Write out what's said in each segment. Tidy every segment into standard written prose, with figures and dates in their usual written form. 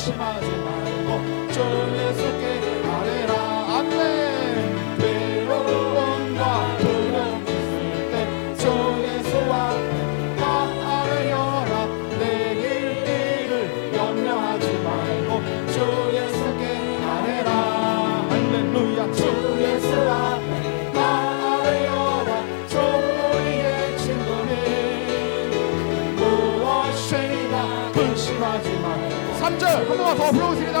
근심하지 말고 주 예수께 아뢰라. 아멘. 괴로움과 두려움 있을 때 주 예수와 아뢰어라. 내일 일을 염려하지 말고 주 예수께 아뢰라. 할렐루야. 주 예수와 아뢰어라. 주 우리의 친구니 무엇이나 근심하지 말고. 3절 한 번만 더 불러보겠습니다.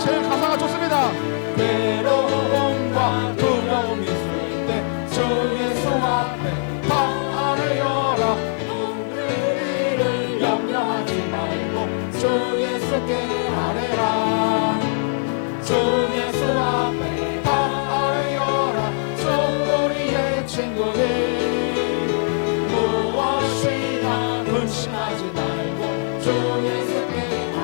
제일 가사가 좋습니다. 괴로움과 두려움 있을 때 주 예수 앞에 다 아뢰어라. 우리를 염려하지 말고 주 예수께 아뢰라. 주 예수 앞에 다 아뢰어라. 주 우리의 친구니 무엇이나 근심하지 말고 주 예수께.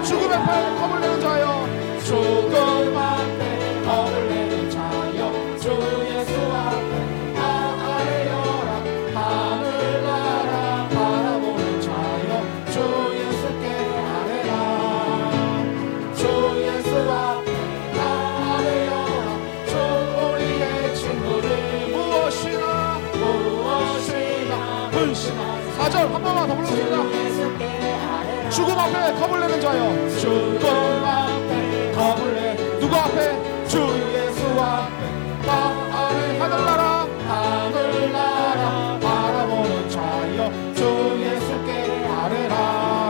죽음의 팔 겁을 내는 자여, 죽음 앞에 겁을 내는 자여 주 예수 앞에 다 아뢰어라. 하늘나라 바라보는 자여 주 예수께 아뢰라. 주 예수 앞에 다 아뢰어라. 주 우리의 친구를 무엇이나 근심하지. 4절 한 번만 더 불러봅니다. 죽음 앞에 겁을 내는 자여, 죽음 앞에 겁을 내. 누구 앞에? 주 예수 앞에 다 아뢰. 하늘나라 바라보는 자여 주 예수께 아뢰라.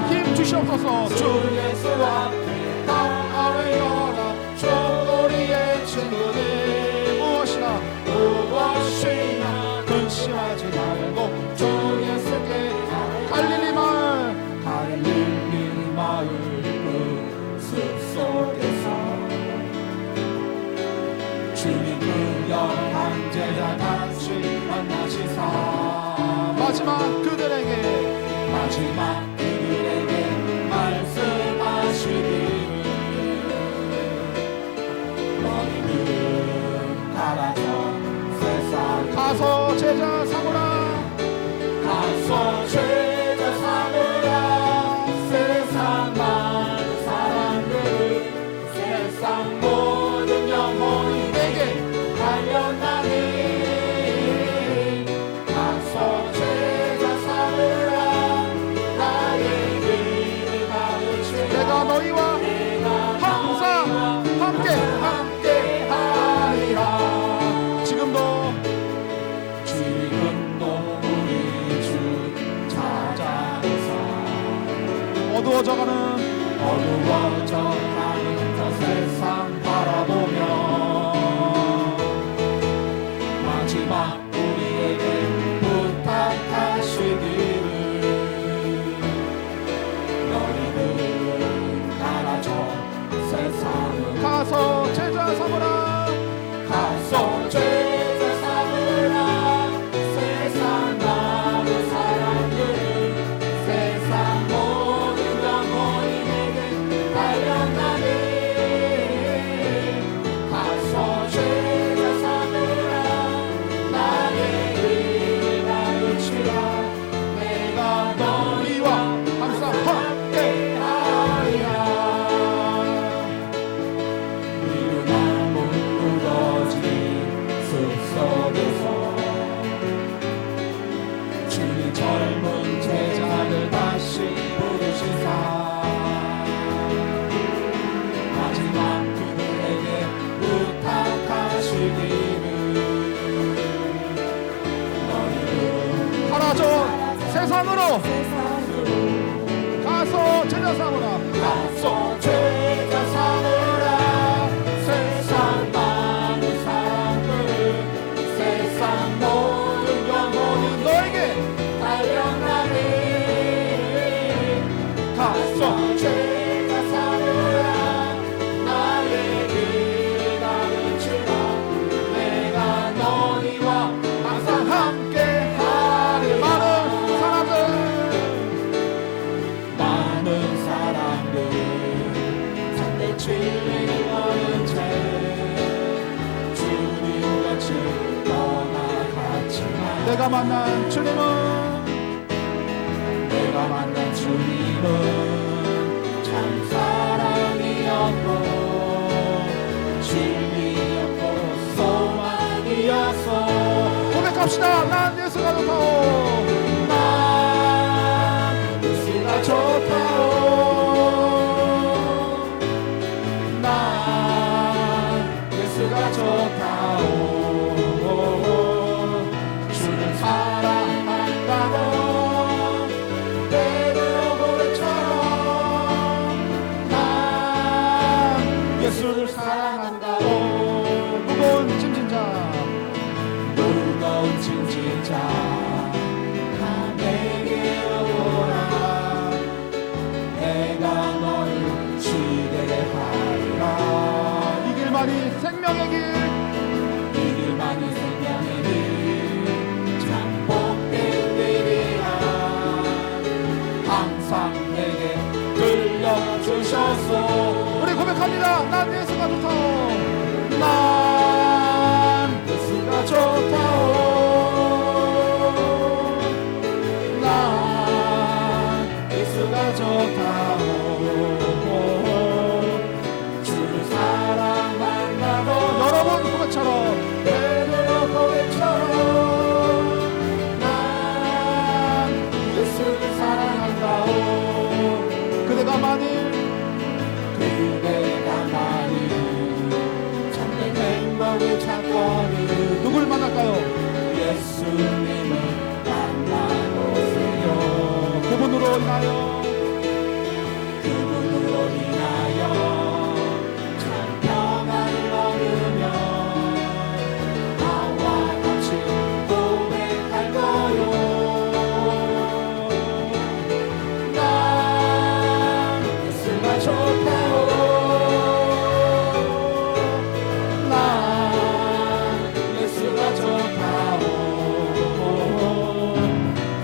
힘 주시옵소서. 주 예수 앞에 다 아뢰어라. 주 우리의 친구들 무엇이나 근심하지 말고 주 예수께. 갈릴리 마을 그 숲속에서 주님 그 영한 제자 다시 만나시사 마지막 그들에게 말씀하시기를 너희는 가서 제자 삼으라. 가서 제자 삼으라. 세상 많은 사람들을 세상 모든 영혼이 내게 달려나니. 가서 제자 삼으라. 나의 길을 가르치라. 내가 너희와 항상 함께 하리라. 지금도 우리 주 찾아오사. 어두워져가는 저 세상 바라보며 마지막 우리에게 부탁하시기를 너희는 가라. 저 세상을 가서 제자 삼으라. 가서 제자 삼으라. 세상 많은 사람들을 세상 모든 영혼이 내게 달려나니. 가서 제자 삼으라. 나의 길을 가르치라. 내가 너희와 항상 함께 하리라. 미루나무 무너진 숲속에서 주님 젊은 제자들 다시 부르시사 마지막 그들에게 부탁하시기를 너희는 가라. 저 세상으로 가서 제자 삼으라. 가서 제자 삼으라. 세상 많은 사람들 세상 모든 영혼이 너에게 달려나니. 가서 제자 삼으라. 나의 길을 가르치라. 내가 너희와 항상 함께 하리. 많은 사람들 상대 진리를 모른 채 주님같이 떠나갔지만 내가 만난 주님은 참 사랑이 고백합시다. 난 예수가 좋다오. 난 예수가 좋다오. 난 예수가 좋다오. 주를 사랑한다고 베드로 고백처럼 난 예수를 사랑한다고. 무거운 짐진 자, 무거운 짐진 자 다 내게로 오라. 내가 너를 쉬게 하리라. 이 길만이 생명의 길, 이 길만이 생명의 길, 참 복된 길이야. 항상 내게 들려주셔서 우리 고백합니다. 난 예수가 좋다오. 난 예수가 좋다오. 난 예수가 좋다오. 주를 사랑한다고. 여러분 고백처럼, 베드로 고백처럼 난 예수를 사랑한다오. 그대가 만일 참된 행복을 찾거든 누굴 만날까요? 예수님을 만나보세요. 그분으로 인하여, 그분으로 인하여 참 평안을 얻으며 나와 같이 고백할 거요. 난 예수가 좋다오. 난 예수가 좋다오.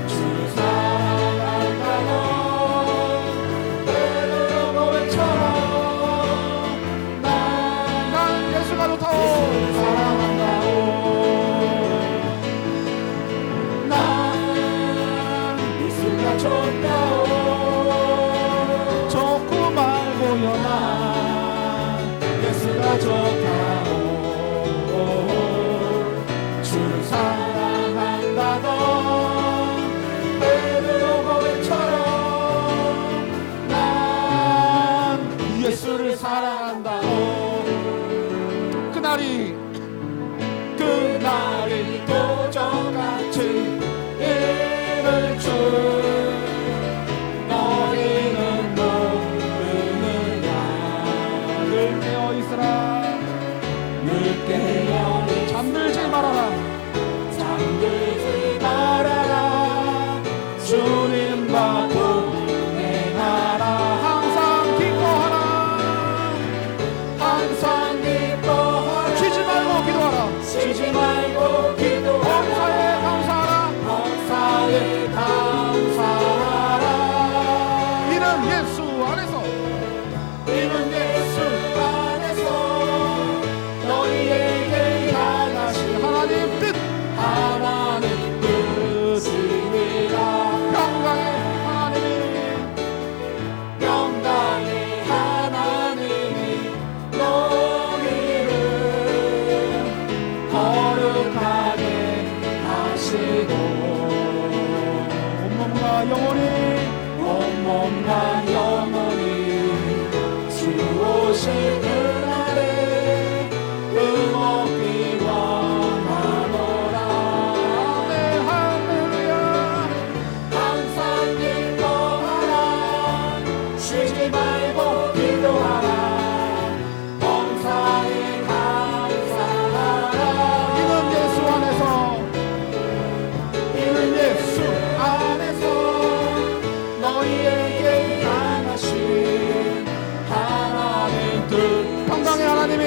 주를 사랑한다고 베드로 고백처럼 난 예수가 좋다오. 사랑한다오. 난 예수가 좋다오. 좋고 말고요. 난 예수가 좋다오. 주를 사랑한다고 베드로 고백처럼 난 예수를 사랑한다고. 그날이 도적같이 임을 줄 너희는 모르느냐. 늘 깨어 있으라. 늘 깨어 잠들지 말아라. 잠들지 말아라. 주님과 동행하라. 항상 기뻐하라. 항상 기뻐하라. 쉬지 말고 기도하라. 쉬지 말고 기도하라. 범사에 감사하라. 범사에 감사하라. 이는 예수 안에서, 이는 예수 안에서 너희에게 향하신 하나님 뜻, 하나님 뜻이니라. 평강의 하나님이, 평강의 하나님이 너희를 거룩하게 하시고 온몸과 영혼이, 온몸과 영혼이 주 오실 그날에 음악이 원하노라. 네, 할렐루야. 항상 기뻐하라. 쉬지 말고 기도하라. 범사에 감사하라. 이는 예수 안에서, 이는 예수 안에서 너희에게 향하신 하나님 뜻. 평강의 하나님이,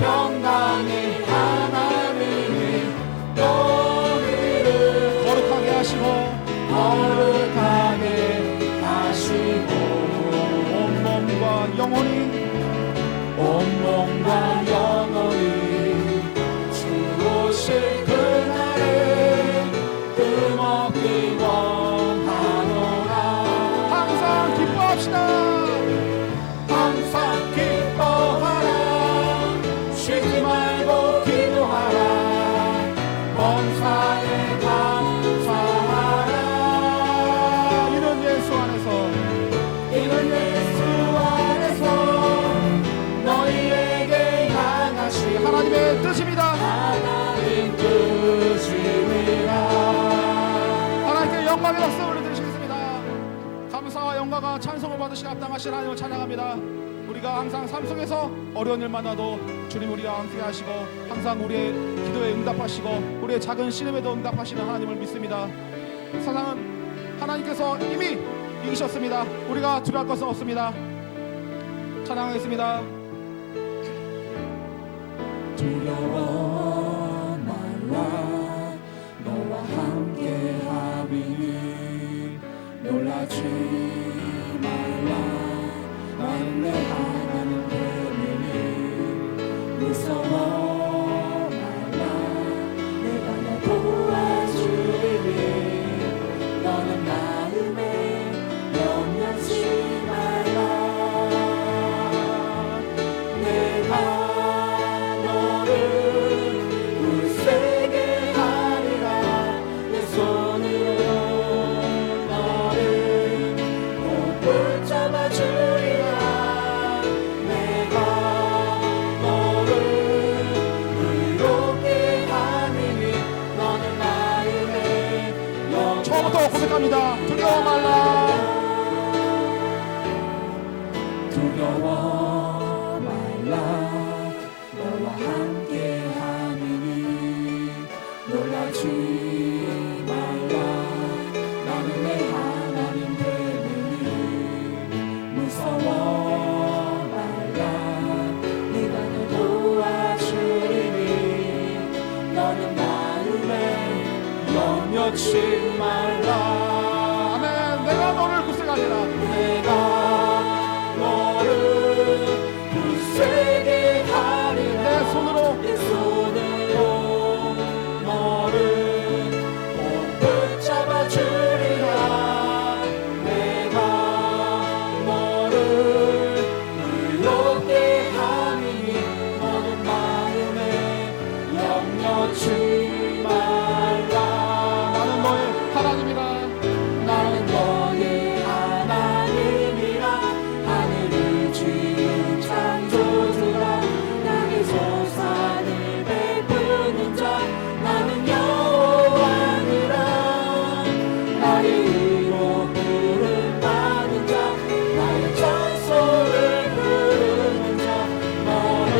평강의 하나님이 너희를 거룩하게 하시고 거룩하게 영광과 찬송을 받으시고 합당하신 하나님을 찬양합니다. 우리가 항상 삶 속에서 어려운 일 만나도 주님 우리와 함께 하시고 항상 우리의 기도에 응답하시고 우리의 작은 신음에도 응답하시는 하나님을 믿습니다. 세상은 하나님께서 이미 이기셨습니다. 우리가 두려울 것은 없습니다. 찬양하겠습니다. 두려워 말라 너와 함께 하리니 놀라지 말라 나는 내 하나님 됨이니 무서워 말라 내가 너 도와주리니 너는 마음에 염려치 말라 내가 너를 굳세게 하리라 내 손으로 너를 꼭 붙잡아 주리라 내가 너를 의롭게 하리니 너는 마음에 처음부터 고백합니다. 두려워 말라. 두려워 말라 너와 함께 하리니 놀라지 말라 나는 내 하나님 됨이니 무서워 말라 네가 너 도와주리니 너는 마음에 염려치 말라 아멘. 내가 너를 굳세게 하리라. 내가 너를 굳세게 하리라 내 손으로 내 손으로 너를 꼭 붙잡아 주리라 내가 너를 의롭게 하리니 너는 마음에 염려치 말라 나는 너의 하나님이라. 나는 너의 하나님이라 하늘을 지은 창조주라 나의 소산을 베푸는 자 나는 여호와니라 나의 의로 부름 받은 자 나의 찬송을 부르는 자 너는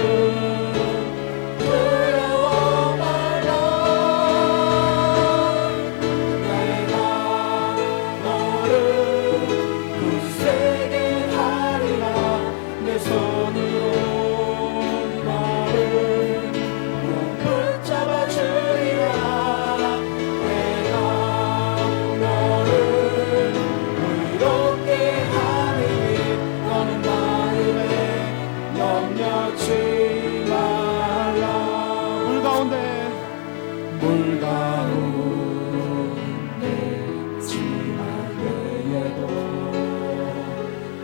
두려워 말라 내가 너를 굳세게 하리라 내 손으로 너를 꼭 붙잡아 주리라 내가 너를 의롭게 하리니 너는 마음에 염려치 말라 물 가운데 물 가운데 지날 때에도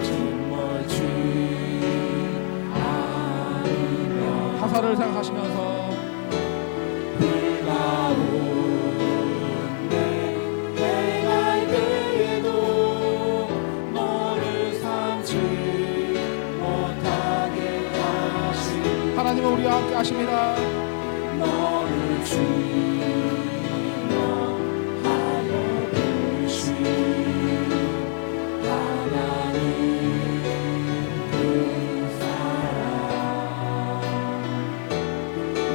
짓멀지 않으며 가사를 생각하시면서 물 가운데 행할 때에도 너를 삼지 못하게 하시 하나님은 우리와 함께 하십니다. 너를 주인으로 하여 부르신 하나님 그 사랑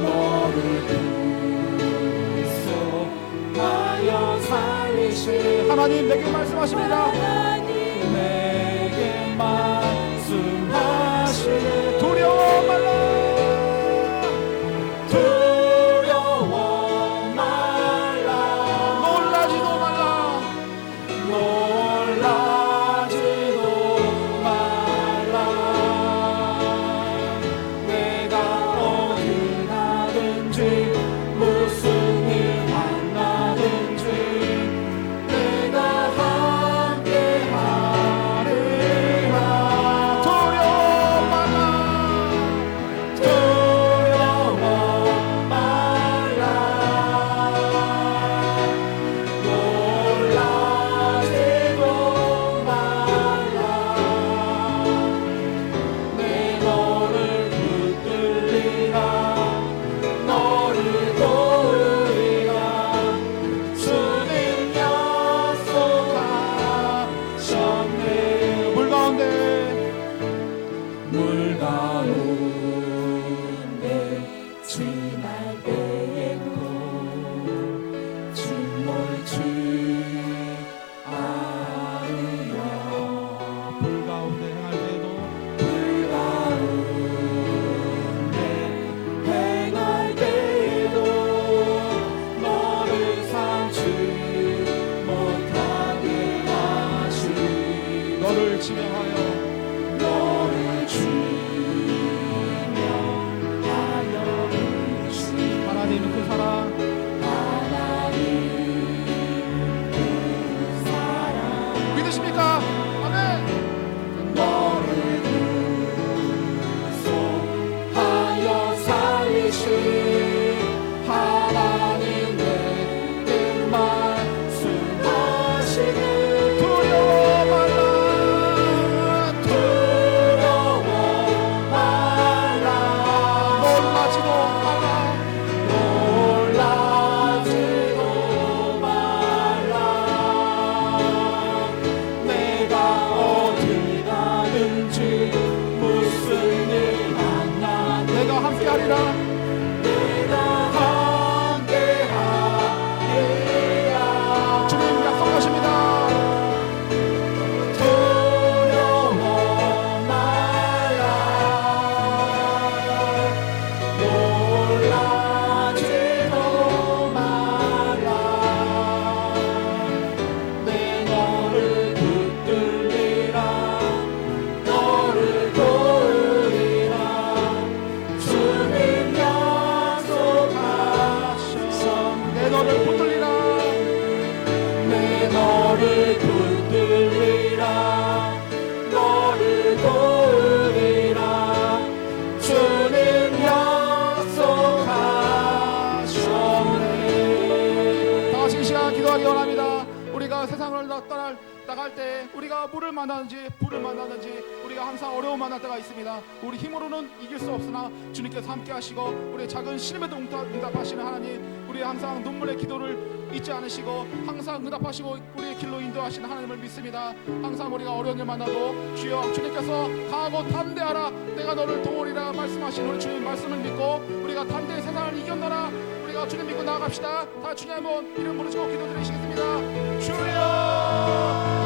너를 구속하여 살리신 하나님 내게 말씀하십니다. 하나님 내게 말씀하시네 두려워 말라. 두려워 말라 놀라지도 말라. 놀라지도 말라 내가 어디 가든지 무슨 일 만나든지 내가 함께 하리라 너를 붙들리라 너를 도우리라 주님 약속하셨네. 다 같이 이 시간 기도하기 원합니다. 우리가 세상을 나갈 때 우리가 물을 만나는지 불을 만나는지 우리가 항상 어려움 만날 때가 있습니다. 우리 힘으로는 이길 수 없으나 주님께서 함께 하시고 우리의 작은 신임에도 응답하시는 하나님, 우리 항상 눈물의 기도를 잊지 않으시고 항상 응답하시고 우리의 길로 인도하시는 하나님을 믿습니다. 항상 우리가 어려운 일 만나도 주여 주님께서 강하고 담대하라 내가 너를 도우리라 말씀하신 우리 주님 말씀을 믿고 우리가 담대히 세상을 이겼노라. 우리가 주님 믿고 나아갑시다. 다 주님 한번 이름 부르시고 기도드리시겠습니다. 주여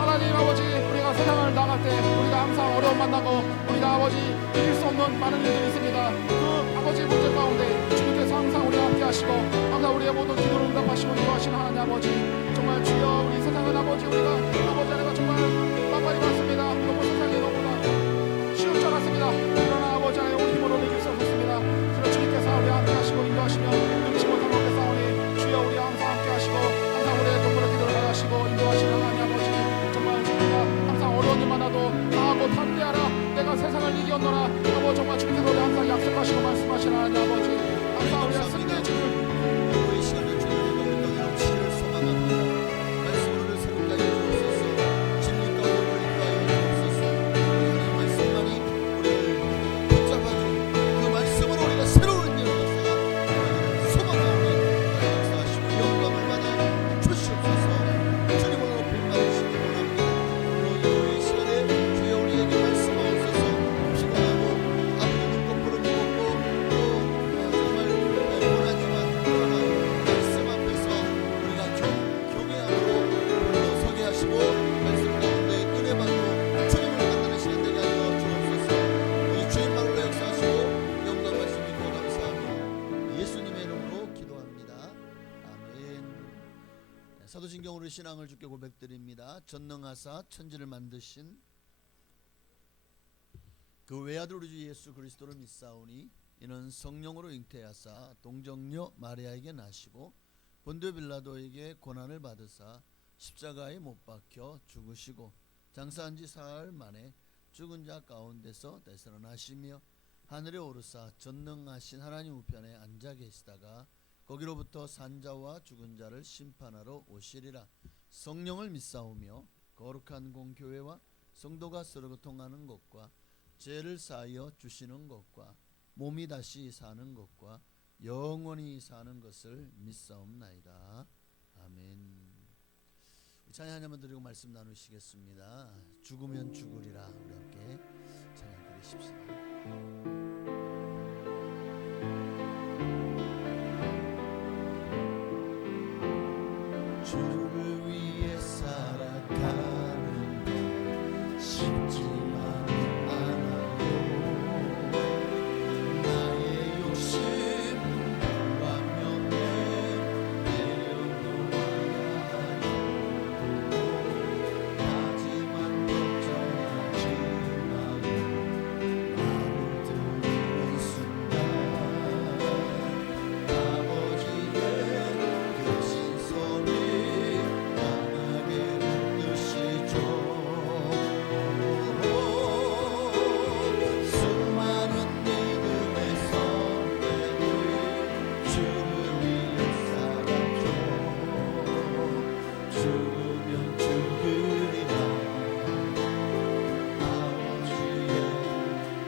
하나님 아버지, 우리가 세상을 나갈 때 우리가 항상 어려움 만나고 우리가 아버지 이길 수 없는 많은 일들이 있습니다. 그 아버지 문제 가운데 주님께서 항상 우리와 함께 하시고 항상 우리의 모든 기도를 응답하시고 인도하시는 하나님 아버지, 정말 주여 우리 세상은 아버지 우리가 아버지 안에가 정말 빡빡이 많습니다. 너무 세상이 너무나 쉬운 줄 알았습니다. 그러나 아버지 안에 우리 힘으로는 이길 수 없었습니다. 그래서 주님께서 우리와 함께 하시고 인도하시며 능치 못한 것에 싸우니 주여 우리와 항상 함께 하시고 항상 우리의 동물의 기도를 받으시고 인도하시는 하나님 아버지, 정말 주님과 항상 어려운 일 많아도 강하고 담대하라 내가 세상을 이겼노라. 아버지 정말 주님께서 우리 항상 약속하시고 말씀하시는 하나님 아버지, 항상 우리가 승리의 주를 이 시간을 주님의 우리 땅에 넘치기를 소망합니다. 말씀으로 새롭게 하여 주옵소서. 진리 가운데 인도하여 주옵소서. 하나님 말씀만이 우리를 붙잡아주니 그 말씀으로 우리가 새로운 일을 역사가 소망하오니 역사하시고 영광을 받아 주시옵소서. 주님을 높이 받으시기 원합니다. 오늘 이 시간에 주여 우리에게 말씀하옵소서. 피곤하고 아프고 눈꺼풀을 무겁고 또 정말 원하지만 그러나 말씀 앞에서 우리가 경외함으로 서게 하시고 말씀 가운데 은혜 받고 주님을 만나는 시간 되게 하여 주옵소서. 우리 주님만으로 역사하시고 영광 말씀 믿고 감사합니다. 예수님의 이름으로 기도합니다. 아멘. 사도신경으로 신앙을 주께 고백드립니다. 전능하사 천지를 만드신 그 외아들 우리 주 예수 그리스도를 믿사오니 이는 성령으로 잉태하사 동정녀 마리아에게 나시고 본디오 빌라도에게 고난을 받으사 십자가에 못 박혀 죽으시고 장사한 지 사흘 만에 죽은 자 가운데서 되살아나시며 하늘에 오르사 전능하신 하나님 우편에 앉아 계시다가 거기로부터 산자와 죽은 자를 심판하러 오시리라. 성령을 믿사오며 거룩한 공교회와 성도가 서로 교통하는 것과 죄를 사하여 주시는 것과 몸이 다시 사는 것과 영원히 사는 것을 믿사옵나이다. 아멘. 찬양 한번 드리고 말씀 나누시겠습니다. 죽으면 죽으리라. 우리 함께 찬양 드리십시다. 주를 위해 살아가는 것 쉽지만 않아요. 나의 욕심 완면에 내려놓아야 하지만 걱정하지 마요. 나를 들은 순간 아버지의 그 신선이 강하게 느시죠. 수많은 믿음의 선배들 주를 위해 살았죠. 죽으면 죽으리라. 아버지의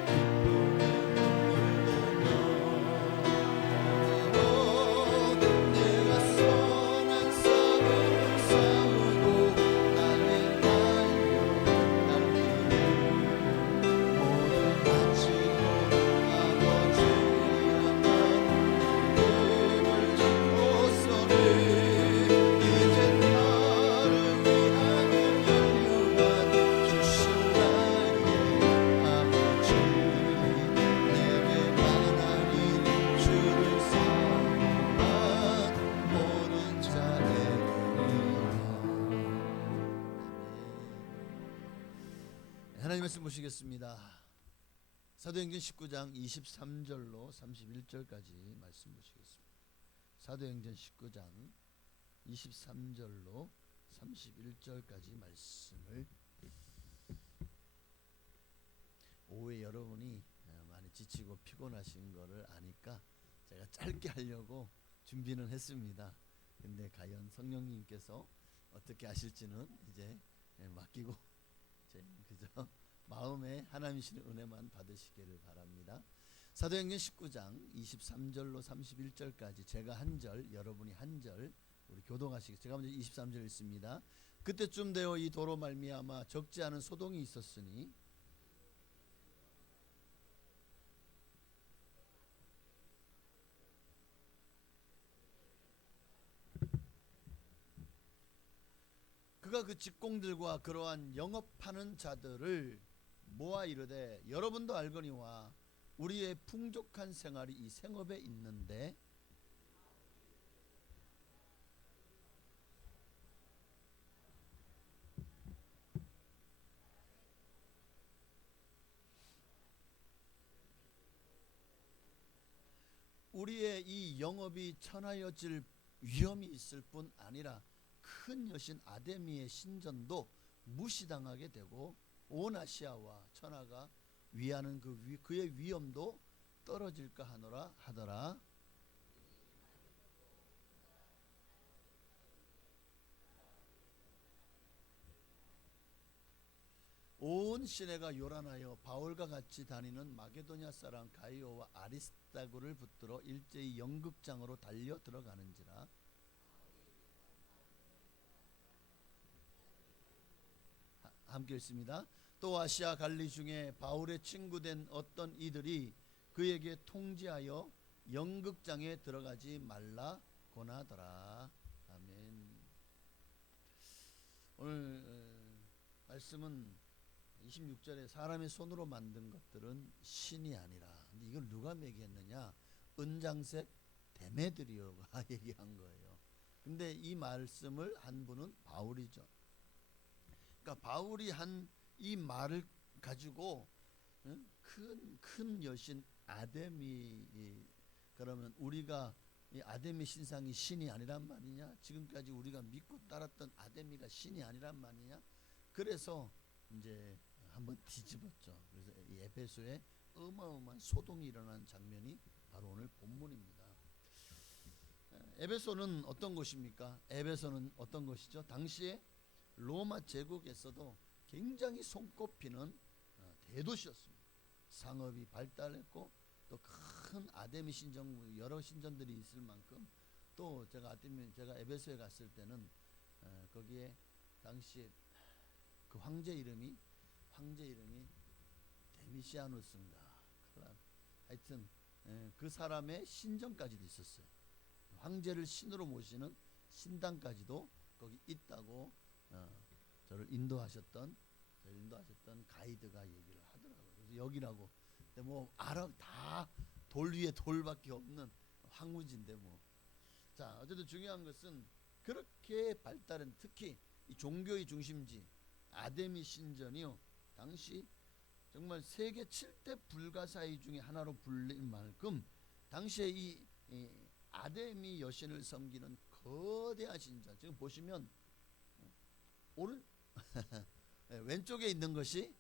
기쁨의 눈물 보며 내가 선한 싸움을 싸우고 나의 달려갈 길을 모두 마치고 아버지랑 믿음을 짓고서는 이제 나를 위하여 연료만 주신 나의 아버지, 내게만 아닌 주를 사모한 모든 자들이라. 하나님 말씀 보시겠습니다. 사도행전 19장 23절로 31절까지 말씀 보시겠습니다. 사도행전 19장 23절로 31절까지 말씀을 오후에 여러분이 많이 지치고 피곤하신 거를 아니까 제가 짧게 하려고 준비는 했습니다. 근데 과연 성령님께서 어떻게 하실지는 이제 맡기고 그저 마음에 하나님 주시는 은혜만 받으시기를 바랍니다. 사도행전 19장 23절로 31절까지 제가 한 절, 여러분이 한 절 우리 교독하시기. 제가 먼저 23절 읽습니다. 그때쯤 되어 이 도로 말미암아 적지 않은 소동이 있었으니 그가 그 직공들과 그러한 영업하는 자들을 모아 이르되 여러분도 알거니와 우리의 풍족한 생활이 이 생업에 있는데 우리의 이 영업이 천하여질 위험이 있을 뿐 아니라 큰 여신 아데미의 신전도 무시당하게 되고 온 아시아와 천하가 위하는 그의 위엄도 떨어질까 하노라 하더라. 온 시내가 요란하여 바울과 같이 다니는 마게도냐 사람 가이오와 아리스타고를 붙들어 일제히 연극장으로 달려 들어가는지라. 함께 읽습니다. 또 아시아 갈리 중에 바울의 친구된 어떤 이들이 그에게 통지하여 연극장에 들어가지 말라 권하더라. 아멘. 오늘 말씀은 26절에 사람의 손으로 만든 것들은 신이 아니라. 근데 이걸 누가 매겼느냐? 은장색 데메드리오가 얘기한 거예요. 근데 이 말씀을 한 분은 바울이죠. 그러니까 바울이 한 이 말을 가지고 큰 여신 아데미, 그러면 우리가 이 아데미 신상이 신이 아니란 말이냐? 지금까지 우리가 믿고 따랐던 아데미가 신이 아니란 말이냐? 그래서 이제 한번 뒤집었죠. 그래서 이 에베소에 어마어마한 소동이 일어난 장면이 바로 오늘 본문입니다. 에베소는 어떤 곳입니까? 에베소는 어떤 곳이죠? 당시에 로마 제국에서도 굉장히 손꼽히는 대도시였습니다. 상업이 발달했고 또 큰 아데미 신전, 여러 신전들이 있을 만큼, 또 제가 에베소에 갔을 때는 거기에 당시에 그 황제 이름이 데미시아누스인가, 하여튼 그 사람의 신전까지도 있었어요. 황제를 신으로 모시는 신당까지도 거기 있다고 저를 인도하셨던 가이드가 얘기를 하더라고요. 그래서 여기라고. 근데 뭐 다 돌 위에 돌밖에 없는 황무지인데 뭐. 자, 어쨌든 중요한 것은 그렇게 발달한, 특히 이 종교의 중심지 아데미 신전이요, 당시 정말 세계 7대 불가사의 중에 하나로 불릴 만큼 당시에 이 아데미 여신을 섬기는 거대한 신전. 지금 보시면 왼쪽에 있는 것이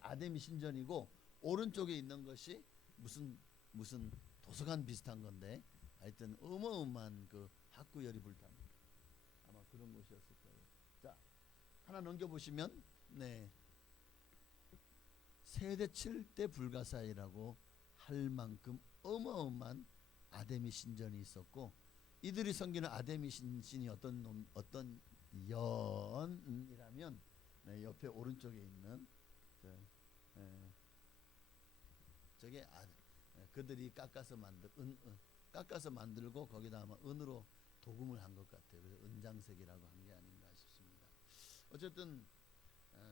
아데미 신전이고, 오른쪽에 있는 것이 무슨 도서관 비슷한 건데, 하여튼 어마어마한 그 학구열이 불답니다. 아마 그런 곳이었을 거예요. 자, 하나 넘겨보시면, 세대 7대 불가사의라고 할 만큼 어마어마한 아데미 신전이 있었고, 이들이 섬기는 아데미 신이 어떤 연이라면, 옆에 오른쪽에 있는 저게 그들이 깎아서 만들고 거기다 아마 은으로 도금을 한 것 같아요. 그래서 은장색이라고 한 게 아닌가 싶습니다. 어쨌든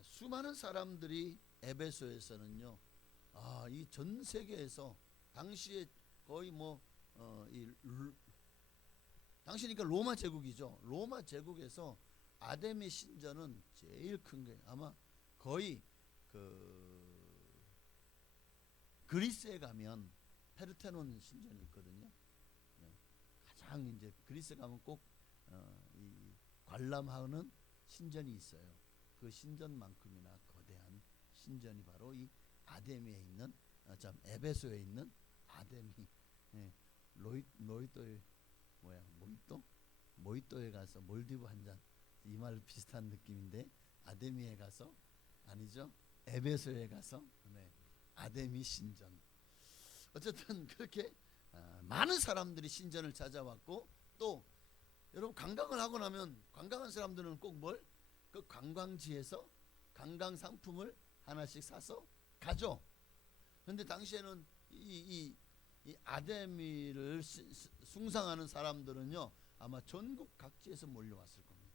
수많은 사람들이 에베소에서는요, 이 전 세계에서 당시에 거의 당시니까 로마 제국이죠. 로마 제국에서 아데미 신전은 제일 큰 거예요. 아마 거의 그리스에 가면 페르테논 신전이 있거든요. 가장 이제 그리스 가면 꼭 이 관람하는 신전이 있어요. 그 신전만큼이나 거대한 신전이 바로 이 아데미에 있는 에베소에 있는 아데미. 예, 로이또에 뭐야 모히또에 가서 몰디브 한 잔, 이 말 비슷한 느낌인데, 아데미에 가서 아니죠, 에베소에 가서, 네, 아데미 신전. 어쨌든 그렇게 많은 사람들이 신전을 찾아왔고, 또 여러분 관광을 하고 나면 관광한 사람들은 꼭 그 관광지에서 관광 상품을 하나씩 사서 가죠. 그런데 당시에는 이 아데미를 숭상하는 사람들은요, 아마 전국 각지에서 몰려왔을 겁니다.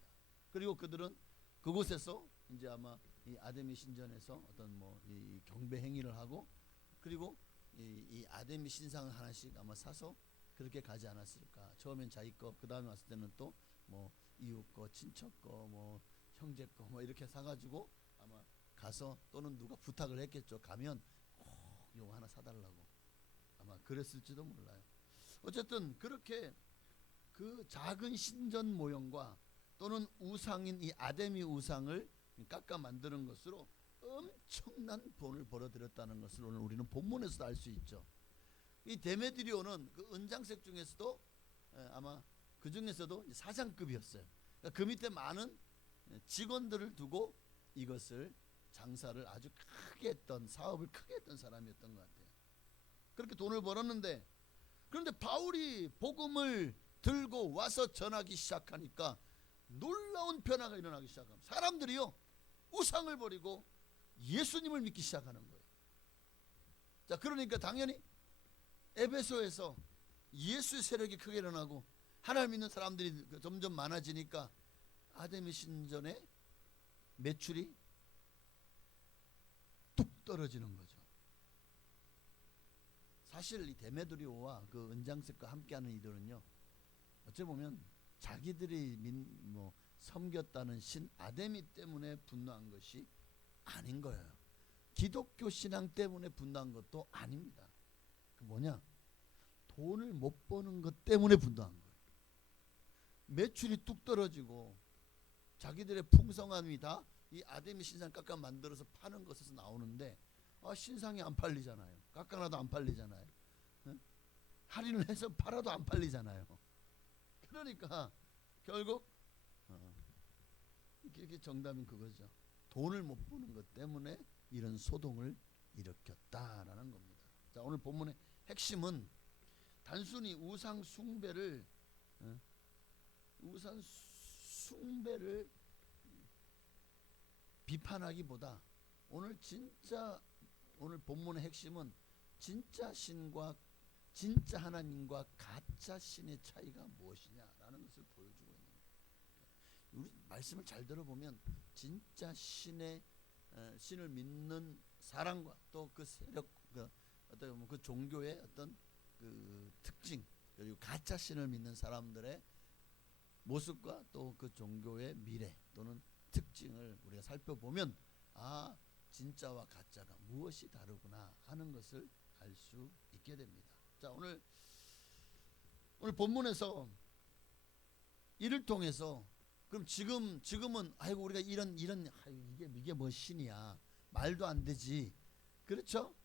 그리고 그들은 그곳에서 이제 아마 이 아데미 신전에서 어떤 이 경배 행위를 하고, 그리고 이 아데미 신상을 하나씩 아마 사서 그렇게 가지 않았을까. 처음엔 자기 거, 그 다음에 왔을 때는 또 이웃 거, 친척 거, 형제 거 이렇게 사가지고 아마 가서, 또는 누가 부탁을 했겠죠. 가면 꼭 이거 하나 사달라고. 아마 그랬을지도 몰라요. 어쨌든 그렇게 그 작은 신전 모형과 또는 우상인 이 아데미 우상을 깎아 만드는 것으로 엄청난 돈을 벌어들였다는 것을 오늘 우리는 본문에서도 알 수 있죠. 이 데메드리오는 그 은장색 중에서도 아마 그 중에서도 사장급이었어요. 그러니까 그 밑에 많은 직원들을 두고 이것을 장사를 아주 크게 했던, 사업을 크게 했던 사람이었던 것 같아요. 그렇게 돈을 벌었는데, 그런데 바울이 복음을 들고 와서 전하기 시작하니까 놀라운 변화가 일어나기 시작합니다. 사람들이요, 우상을 버리고 예수님을 믿기 시작하는 거예요. 자, 그러니까 당연히 에베소에서 예수의 세력이 크게 일어나고 하나님 믿는 사람들이 점점 많아지니까 아데미 신전의 매출이 뚝 떨어지는 거죠. 사실 이 데메드리오와 그 은장색과 함께하는 이들은요, 어찌 보면 자기들이 섬겼다는 신 아데미 때문에 분노한 것이 아닌 거예요. 기독교 신앙 때문에 분노한 것도 아닙니다. 그 뭐냐? 돈을 못 버는 것 때문에 분노한 거예요. 매출이 뚝 떨어지고 자기들의 풍성함이 다 이 아데미 신상 깎아 만들어서 파는 것에서 나오는데, 신상이 안 팔리잖아요. 깎아놔도 안 팔리잖아요. 할인을 해서 팔아도 안 팔리잖아요. 그러니까 결국 이게 정답인 그거죠. 돈을 못 버는 것 때문에 이런 소동을 일으켰다라는 겁니다. 자, 오늘 본문의 핵심은 단순히 우상 숭배를 비판하기보다 오늘 본문의 핵심은 진짜 신과 진짜 하나님과 가짜 신의 차이가 무엇이냐라는 것을 보여주고 있는 거예요. 우리 말씀을 잘 들어보면 진짜 신을 믿는 사람과 또 그 세력, 어떻게 보면 그 종교의 어떤 그 특징, 그리고 가짜 신을 믿는 사람들의 모습과 또 그 종교의 미래 또는 특징을 우리가 살펴보면, 진짜와 가짜가 무엇이 다르구나 하는 것을 알 수 있게 됩니다. 자, 오늘 본문에서 이를 통해서 그럼 지금은 아이고 우리가 이런 이게 뭐 신이야, 말도 안 되지, 그렇죠?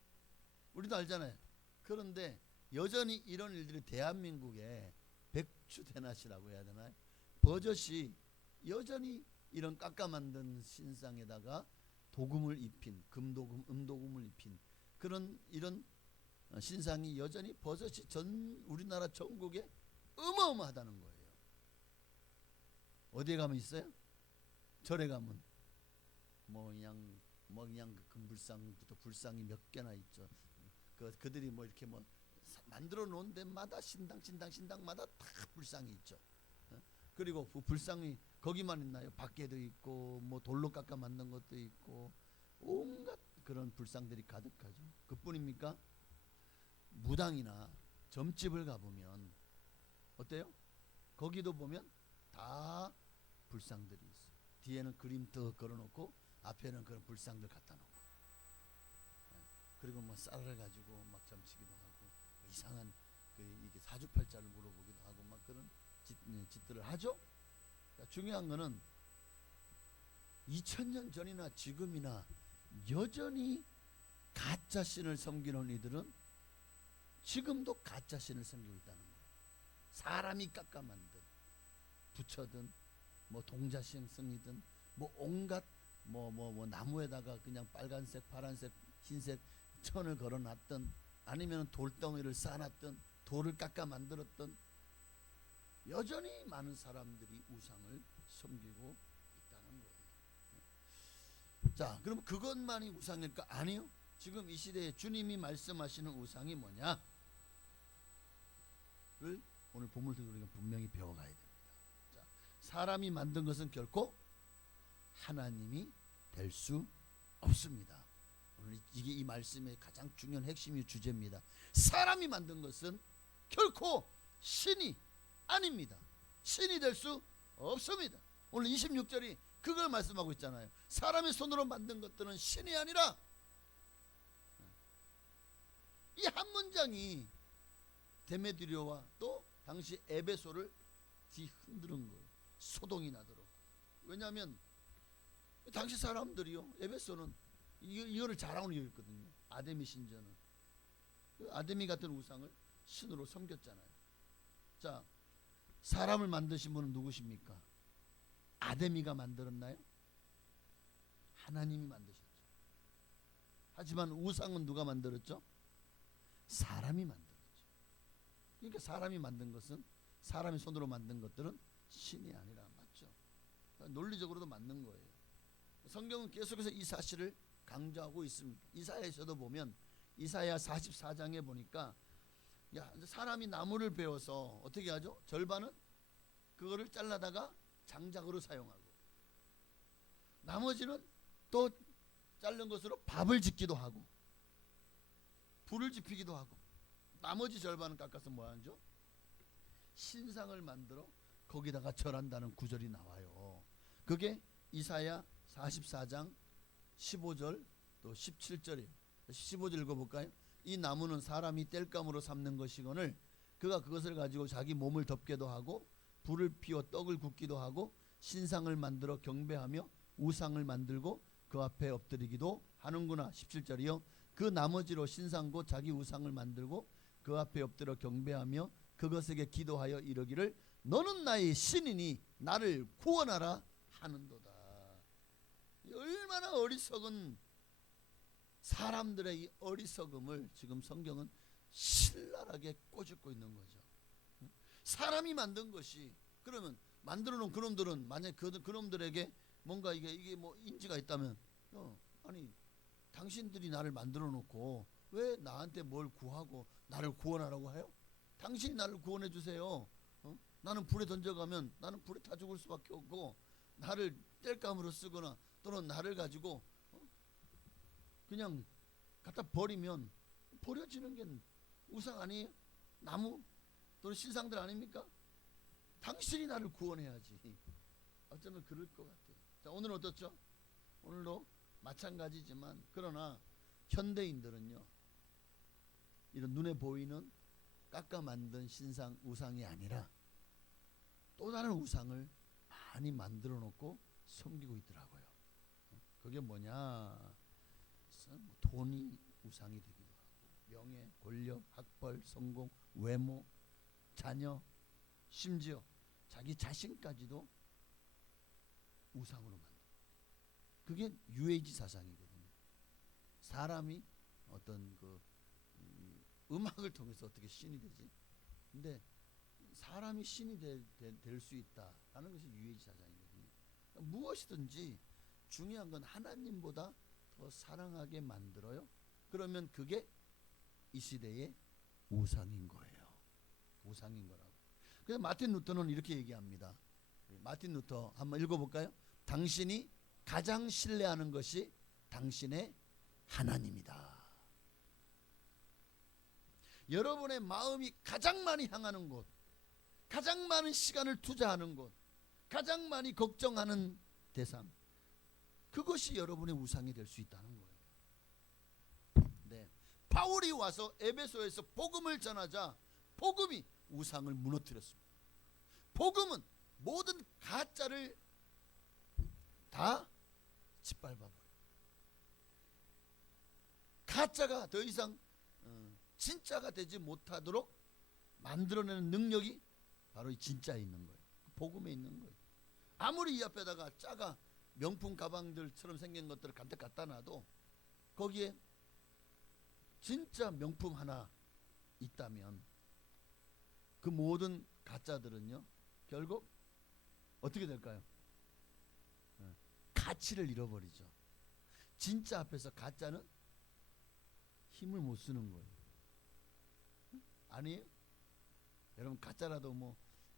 우리도 알잖아요. 그런데 여전히 이런 일들이 대한민국에 백추대낮이라고 해야 되나요? 버젓이 여전히 이런 깎아 만든 신상에다가 도금을 입힌, 금도금, 음도금을 입힌 이런 신상이 여전히 버젓이 전 우리나라 전국에 어마어마하다는 거예요. 어디에 가면 있어요? 절에 가면 그냥 금불상부터 불상이 몇 개나 있죠. 그들이 이렇게 만들어 놓은 데마다 신당마다 다 불상이 있죠. 그리고 그 불상이 거기만 있나요? 밖에도 있고 돌로 깎아 만든 것도 있고 온갖 그런 불상들이 가득하죠. 그뿐입니까? 무당이나 점집을 가보면 어때요? 거기도 보면 다 불상들이 있어요. 뒤에는 그림 떡 걸어놓고 앞에는 그런 불상들 갖다 놓고, 그리고 쌀을 가지고 점치기도 하고 이상한 이게 사주팔자를 물어보기도 하고 그런 짓들을 하죠. 중요한 거는 2000년 전이나 지금이나 여전히 가짜 신을 섬기는 이들은 지금도 가짜 신을 섬기고 있다는 거예요. 사람이 깎아 만든 부처든 뭐 동자신성이든 뭐 온갖 뭐 나무에다가 그냥 빨간색, 파란색, 흰색 천을 걸어놨든 아니면 돌덩이를 쌓아놨든 돌을 깎아 만들었든 여전히 많은 사람들이 우상을 섬기고 있다는 거예요. 자, 그럼 그것만이 우상일까? 아니요. 지금 이 시대에 주님이 말씀하시는 우상이 뭐냐를 오늘 본문을 통해 우리가 분명히 배워가야 됩니다. 자, 사람이 만든 것은 결코 하나님이 될 수 없습니다. 오늘 이게 이 말씀의 가장 중요한 핵심이 주제입니다. 사람이 만든 것은 결코 신이 아닙니다. 신이 될 수 없습니다. 오늘 26절이 그걸 말씀하고 있잖아요. 사람의 손으로 만든 것들은 신이 아니라, 이 한 문장이 데메드리오와 또 당시 에베소를 뒤흔드는 거예요. 소동이 나도록. 왜냐하면 당시 사람들이요, 에베소는 이거를 자랑으로 여겼거든요. 아데미 신전은 그 아데미 같은 우상을 신으로 섬겼잖아요. 자, 사람을 만드신 분은 누구십니까? 아데미가 만들었나요? 하나님이 만드셨죠. 하지만 우상은 누가 만들었죠? 사람이 만들었죠. 그러니까 사람이 만든 것은, 사람의 손으로 만든 것들은 신이 아니라, 맞죠? 논리적으로도 맞는 거예요. 성경은 계속해서 이 사실을 강조하고 있습니다. 이사야에서도 보면 이사야 44장에 보니까 사람이 나무를 베어서 어떻게 하죠? 절반은 그거를 잘라다가 장작으로 사용하고, 나머지는 또 자른 것으로 밥을 짓기도 하고 불을 지피기도 하고, 나머지 절반은 깎아서 뭐 하죠? 신상을 만들어 거기다가 절한다는 구절이 나와요. 그게 이사야 44장 15절 또 17절이에요. 15절 읽어볼까요? 이 나무는 사람이 땔감으로 삼는 것이거늘 그가 그것을 가지고 자기 몸을 덮게도 하고 불을 피워 떡을 굽기도 하고 신상을 만들어 경배하며 우상을 만들고 그 앞에 엎드리기도 하는구나. 17절이요. 그 나머지로 신상 곧 자기 우상을 만들고 그 앞에 엎드려 경배하며 그것에게 기도하여 이르기를 너는 나의 신이니 나를 구원하라 하는도다. 얼마나 어리석은 사람들의 이 어리석음을 지금 성경은 신랄하게 꼬집고 있는 거죠. 사람이 만든 것이, 그러면 만들어 놓은 그놈들은 만약 그놈들에게 뭔가 이게 뭐 인지가 있다면, 아니 당신들이 나를 만들어 놓고 왜 나한테 뭘 구하고 나를 구원하라고 해요? 당신이 나를 구원해 주세요. 나는 불에 던져가면 나는 불에 타 죽을 수밖에 없고, 나를 땔감으로 쓰거나 또는 나를 가지고 그냥 갖다 버리면 버려지는 게 우상 아니에요? 나무 또는 신상들 아닙니까? 당신이 나를 구원해야지. 어쩌면 그럴 것 같아요. 자, 오늘은 어떻죠? 오늘도 마찬가지지만, 그러나 현대인들은요, 이런 눈에 보이는 깎아 만든 신상 우상이 아니라 또 다른 우상을 많이 만들어 놓고 섬기고 있더라고요. 그게 뭐냐? 돈이 우상이 되기도 하고, 명예, 권력, 학벌, 성공, 외모, 자녀, 심지어 자기 자신까지도 우상으로 만들어. 그게 뉴에이지 사상이거든요. 사람이 어떤 음악을 통해서 어떻게 신이 되지? 근데 사람이 신이 될 수 있다라는 것이 뉴에이지 사상이거든요. 그러니까 무엇이든지 중요한 건 하나님보다 더 사랑하게 만들어요. 그러면 그게 이 시대의 우상인 거예요. 우상인 거라고. 그래서 마틴 루터는 이렇게 얘기합니다. 마틴 루터 한번 읽어볼까요? 당신이 가장 신뢰하는 것이 당신의 하나님이다. 여러분의 마음이 가장 많이 향하는 곳, 가장 많은 시간을 투자하는 곳, 가장 많이 걱정하는 대상, 그것이 여러분의 우상이 될 수 있다는 거예요. 네, 바울이 와서 에베소에서 복음을 전하자 복음이 우상을 무너뜨렸습니다. 복음은 모든 가짜를 다 짓밟아버려. 가짜가 더 이상 진짜가 되지 못하도록 만들어내는 능력이 바로 이 진짜에 있는 거예요. 복음에 있는 거예요. 아무리 이 앞에다가 짜가 명품 가방들처럼 생긴 것들을 간뜩 갖다 놔도 거기에 진짜 명품 하나 있다면 그 모든 가짜들은요 결국 어떻게 될까요? 가치를 잃어버리죠. 진짜 앞에서 가짜는 힘을 못 쓰는 거예요. 아니에요? 여러분 가짜라도 뭐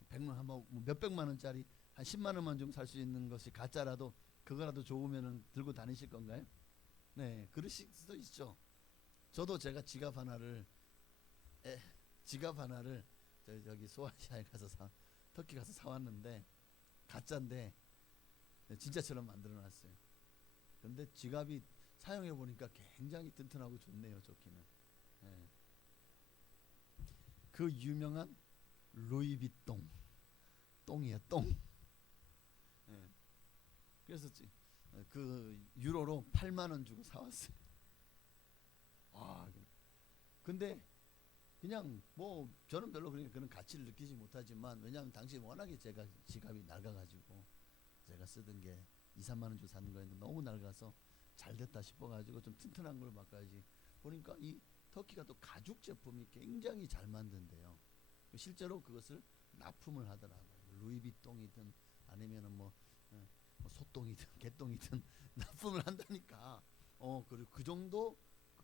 100만 한번 몇백만 원짜리 한 10만 원만 좀 살 수 있는 것이 가짜라도 그거라도 좋으면은 들고 다니실 건가요? 네, 그러실 수도 있죠. 저도 제가 지갑 하나를 저기 소아시아에 가서 터키 가서 사왔는데 가짜인데 진짜처럼 만들어놨어요. 그런데 지갑이 사용해 보니까 굉장히 튼튼하고 좋네요. 좋기는. 네. 그 유명한 루이비통 똥이에요. 똥. 네. 그래서 그 유로로 8만 원 주고 사왔어요. 아, 근데 그냥 뭐 저는 별로 그런 가치를 느끼지 못하지만 왜냐하면 당시 워낙에 제가 지갑이 낡아가지고 제가 쓰던 게 2, 3만 원 주고 사는 거였는데 너무 낡아서 잘 됐다 싶어가지고 좀 튼튼한 걸 바꿔야지 보니까 이 터키가 또 가죽 제품이 굉장히 잘 만든대요. 실제로 그것을 납품을 하더라고요. 루이비통이든 아니면은 뭐 소똥이든 개똥이든 납품을 한다니까. 그리고 그 정도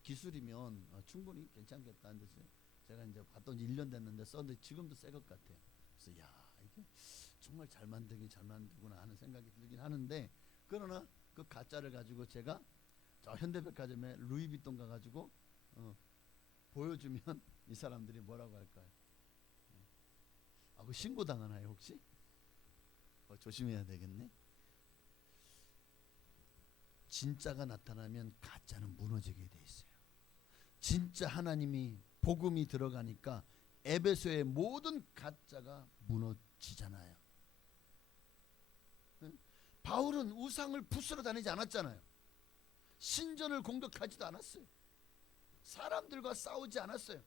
기술이면 충분히 괜찮겠다는 듯이 제가 이제 봤던 지 1년 됐는데 썼는데 지금도 새 것 같아요. 그래서 야 이게 정말 잘 만들긴 잘 만들구나 하는 생각이 들긴 하는데 그러나 그 가짜를 가지고 제가 저 현대백화점에 루이비통 가가지고 보여주면 이 사람들이 뭐라고 할까요? 그 신고 당하나요 혹시? 조심해야 되겠네. 진짜가 나타나면 가짜는 무너지게 돼 있어요. 진짜 하나님이 복음이 들어가니까 에베소의 모든 가짜가 무너지잖아요. 바울은 우상을 부수러 다니지 않았잖아요. 신전을 공격하지도 않았어요. 사람들과 싸우지 않았어요.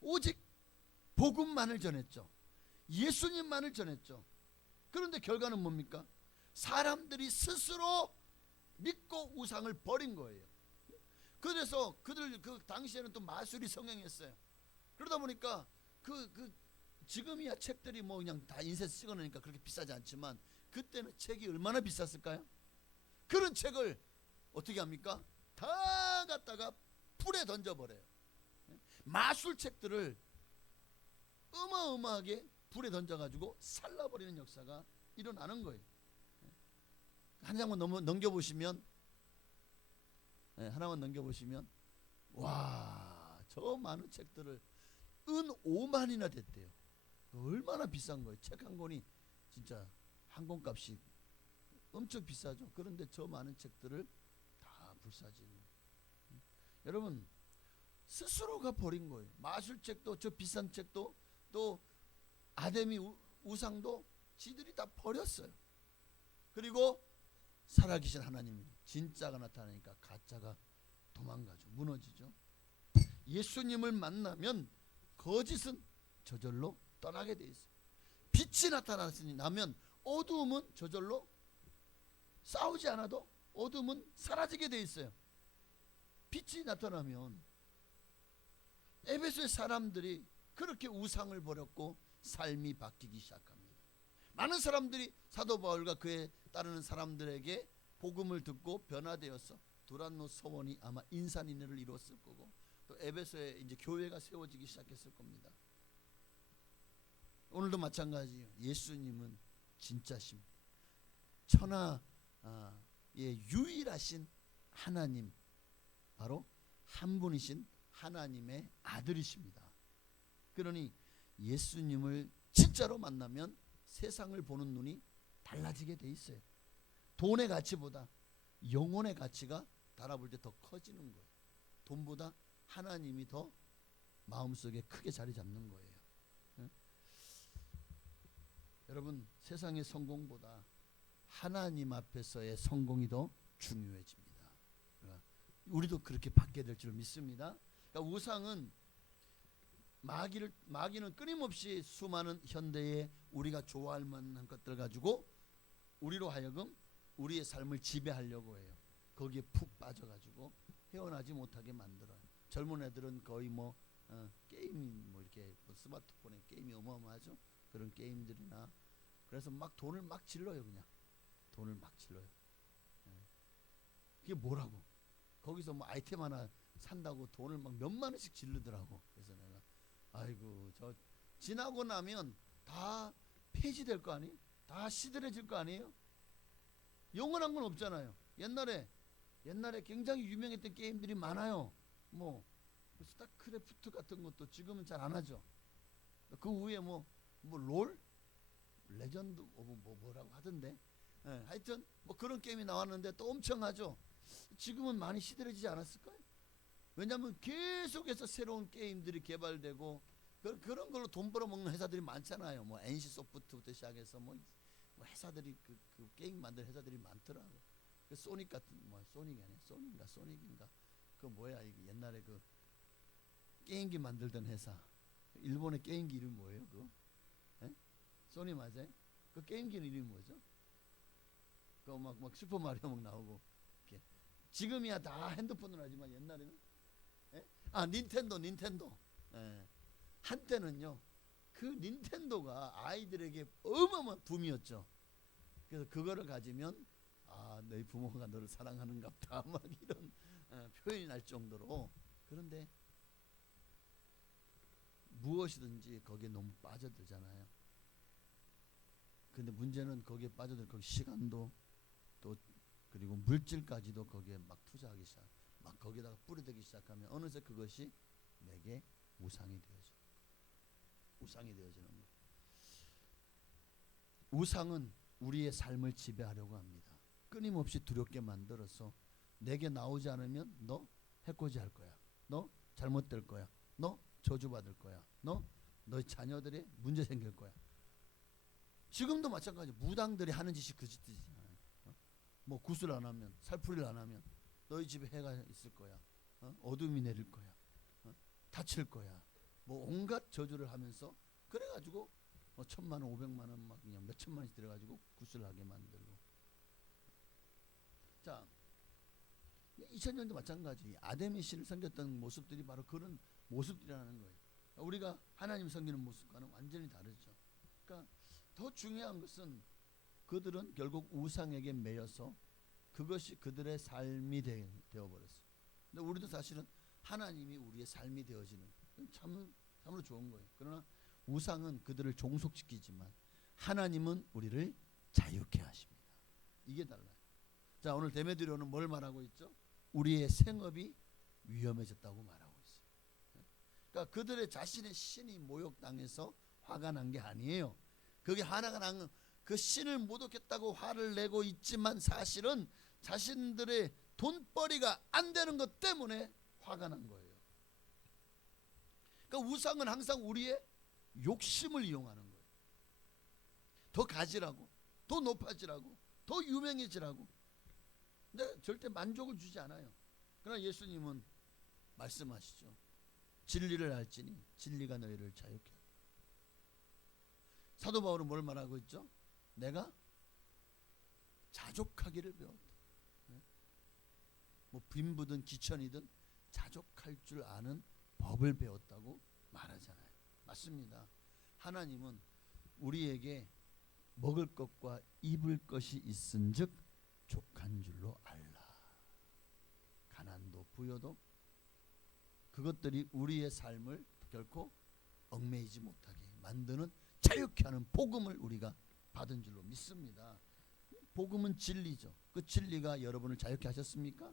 오직 복음만을 전했죠. 예수님만을 전했죠. 그런데 결과는 뭡니까? 사람들이 스스로 믿고 우상을 버린 거예요. 그래서 그들 그 당시에는 또 마술이 성행했어요. 그러다 보니까 지금이야 책들이 뭐 그냥 다 인쇄해서 찍어내니까 그렇게 비싸지 않지만 그때는 책이 얼마나 비쌌을까요? 그런 책을 어떻게 합니까? 다 갖다가 불에 던져버려요. 마술 책들을 어마어마하게 불에 던져가지고 살라버리는 역사가 일어나는 거예요. 한 장만 넘겨보시면 하나만 넘겨보시면 와, 저 많은 책들을 은 5만이나 됐대요. 얼마나 비싼 거예요. 책 한 권이 진짜 한 권값이 엄청 비싸죠. 그런데 저 많은 책들을 다 불사지는 여러분 스스로가 버린 거예요. 마술책도 저 비싼 책도 또 아데미 우상도 지들이 다 버렸어요. 그리고 살아계신 하나님 진짜가 나타나니까 가짜가 도망가죠. 무너지죠. 예수님을 만나면 거짓은 저절로 떠나게 돼 있어요. 빛이 나타나면 어두움은 저절로 싸우지 않아도 어두움은 사라지게 돼 있어요. 빛이 나타나면 에베소의 사람들이 그렇게 우상을 버렸고 삶이 바뀌기 시작합니다. 많은 사람들이 사도 바울과 그에 따르는 사람들에게 복음을 듣고 변화되어서 두란노 서원이 아마 인산인해를 이뤘을 거고 또 에베소에 이제 교회가 세워지기 시작했을 겁니다. 오늘도 마찬가지예요. 예수님은 진짜심, 천하의 유일하신 하나님, 바로 한 분이신 하나님의 아들이십니다. 그러니 예수님을 진짜로 만나면 세상을 보는 눈이 달라지게 돼 있어요. 돈의 가치보다 영혼의 가치가 달아볼 때 더 커지는 거예요. 돈보다 하나님이 더 마음속에 크게 자리 잡는 거예요. 여러분, 세상의 성공보다 하나님 앞에서의 성공이 더 중요해집니다. 그러니까 우리도 그렇게 받게 될 줄 믿습니다. 그러니까 우상은 마귀는 끊임없이 수많은 현대에 우리가 좋아할 만한 것들 가지고 우리로 하여금 우리의 삶을 지배하려고 해요. 거기에 푹 빠져가지고 헤어나지 못하게 만들어요. 젊은 애들은 거의 게임이 이렇게 스마트폰에 게임이 어마어마하죠. 그런 게임들이나 그래서 막 돈을 막 질러요. 그냥 돈을 막 질러요. 그게 뭐라고? 거기서 아이템 하나 산다고 돈을 막 몇만 원씩 질르더라고. 그래서 내가 아이고, 저 지나고 나면 다 폐지될 거 아니에요? 다 시들해질 거 아니에요? 영원한 건 없잖아요. 옛날에 굉장히 유명했던 게임들이 많아요. 스타크래프트 같은 것도 지금은 잘 안 하죠. 그 후에 롤? 레전드 오브 뭐라고 하던데. 하여튼 그런 게임이 나왔는데 또 엄청 하죠. 지금은 많이 시들해지지 않았을까요? 왜냐하면 계속해서 새로운 게임들이 개발되고 그런 걸로 돈 벌어먹는 회사들이 많잖아요. NC소프트부터 시작해서 회사들이 그 게임 만드는 회사들이 많더라고. 그 소닉 같은 소닉이 아니야, 소닉인가 그 뭐야, 이게 옛날에 그 게임기 만들던 회사, 일본의 게임기 이름 뭐예요? 그거? 소니 맞아요? 그 게임기는 이름이 뭐죠? 그 막 슈퍼마리오 막 나오고 이렇게. 지금이야 다 핸드폰으로 하지만 옛날에는 닌텐도. 한때는요 그 닌텐도가 아이들에게 어마어마한 붐이었죠. 그래서 그거를 가지면 너희 부모가 너를 사랑하는갑다 막 이런 표현이 날 정도로. 그런데 무엇이든지 거기에 너무 빠져들잖아요. 근데 문제는 거기에 빠져들 거기 시간도 또 그리고 물질까지도 거기에 막 투자하기 시작, 막 거기다가 뿌리대기 시작하면 어느새 그것이 내게 우상이 되어지는 거예요. 우상은 우리의 삶을 지배하려고 합니다. 끊임없이 두렵게 만들어서 내게 나오지 않으면 너 해코지 할 거야, 너 잘못될 거야, 너 저주받을 거야, 너희 자녀들이 문제 생길 거야. 지금도 마찬가지. 무당들이 하는 짓이 그 짓이잖아요. 구슬 안 하면, 살풀이를 안 하면 너희 집에 해가 있을 거야, 어둠이 내릴 거야, 다칠 거야, 온갖 저주를 하면서 그래가지고 1,000만 원, 500만 원 막 그냥 몇 천만 원씩 들어가지고 구슬하게 만들고. 자, 2000년도 마찬가지. 아담의 신을 섬겼던 모습들이 바로 그런 모습들이라는 거예요. 우리가 하나님 섬기는 모습과는 완전히 다르죠. 그러니까 더 중요한 것은 그들은 결국 우상에게 매여서 그것이 그들의 삶이 되어버렸어요. 근데 우리도 사실은 하나님이 우리의 삶이 되어지는 참으로 좋은 거예요. 그러나 우상은 그들을 종속시키지만 하나님은 우리를 자유케 하십니다. 이게 달라요. 자, 오늘 데메드리오는 뭘 말하고 있죠? 우리의 생업이 위험해졌다고 말하고 있어요. 그러니까 그들의 자신의 신이 모욕당해서 화가 난 게 아니에요. 그게 화가 난 그 신을 모독했다고 화를 내고 있지만 사실은 자신들의 돈벌이가 안 되는 것 때문에 화가 난 거예요. 그러니까 우상은 항상 우리의 욕심을 이용하는 거예요. 더 가지라고, 더 높아지라고, 더 유명해지라고. 근데 절대 만족을 주지 않아요. 그러나 예수님은 말씀하시죠. 진리를 알지니 진리가 너희를 자유케 하리라. 사도 바울은 뭘 말하고 있죠? 내가 자족하기를 배웠다. 빈부든 기천이든 자족할 줄 아는 법을 배웠다고 말하잖아요. 맞습니다. 하나님은 우리에게 먹을 것과 입을 것이 있은즉 족한 줄로 알라. 가난도 부여도 그것들이 우리의 삶을 결코 얽매이지 못하게 만드는 자유케 하는 복음을 우리가 받은 줄로 믿습니다. 복음은 진리죠. 그 진리가 여러분을 자유케 하셨습니까?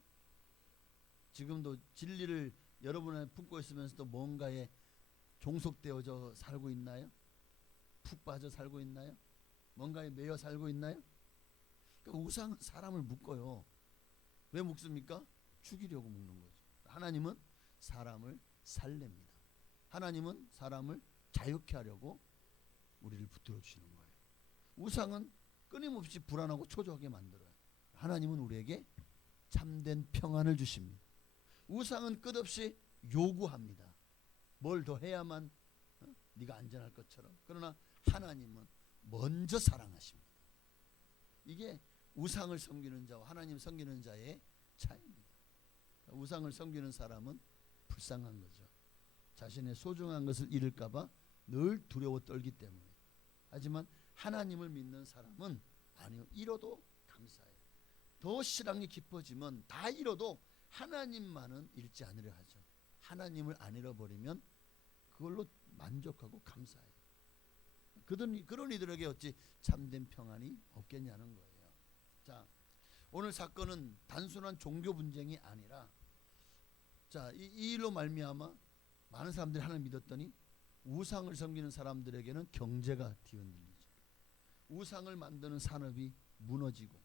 지금도 진리를 여러분에 품고 있으면서도 뭔가에 종속되어져 살고 있나요? 푹 빠져 살고 있나요? 뭔가에 매여 살고 있나요? 그러니까 우상은 사람을 묶어요. 왜 묶습니까? 죽이려고 묶는 거죠. 하나님은 사람을 살립니다. 하나님은 사람을 자유케 하려고 우리를 붙들어 주시는 거예요. 우상은 끊임없이 불안하고 초조하게 만들어요. 하나님은 우리에게 참된 평안을 주십니다. 우상은 끝없이 요구합니다. 뭘 더 해야만 네가 안전할 것처럼. 그러나 하나님은 먼저 사랑하십니다. 이게 우상을 섬기는 자와 하나님 섬기는 자의 차이입니다. 우상을 섬기는 사람은 불쌍한 거죠. 자신의 소중한 것을 잃을까 봐 늘 두려워 떨기 때문에. 하지만 하나님을 믿는 사람은 아니요, 잃어도 감사해요. 더 신앙이 깊어지면 다 잃어도 하나님만은 잃지 않으려 하죠. 하나님을 안 잃어버리면 그걸로 만족하고 감사해요. 그런 이들에게 어찌 참된 평안이 없겠냐는 거예요. 자, 오늘 사건은 단순한 종교 분쟁이 아니라, 자, 이 일로 말미암아 많은 사람들이 하나님을 믿었더니 우상을 섬기는 사람들에게는 경제가 뒤흔들리죠. 우상을 만드는 산업이 무너지고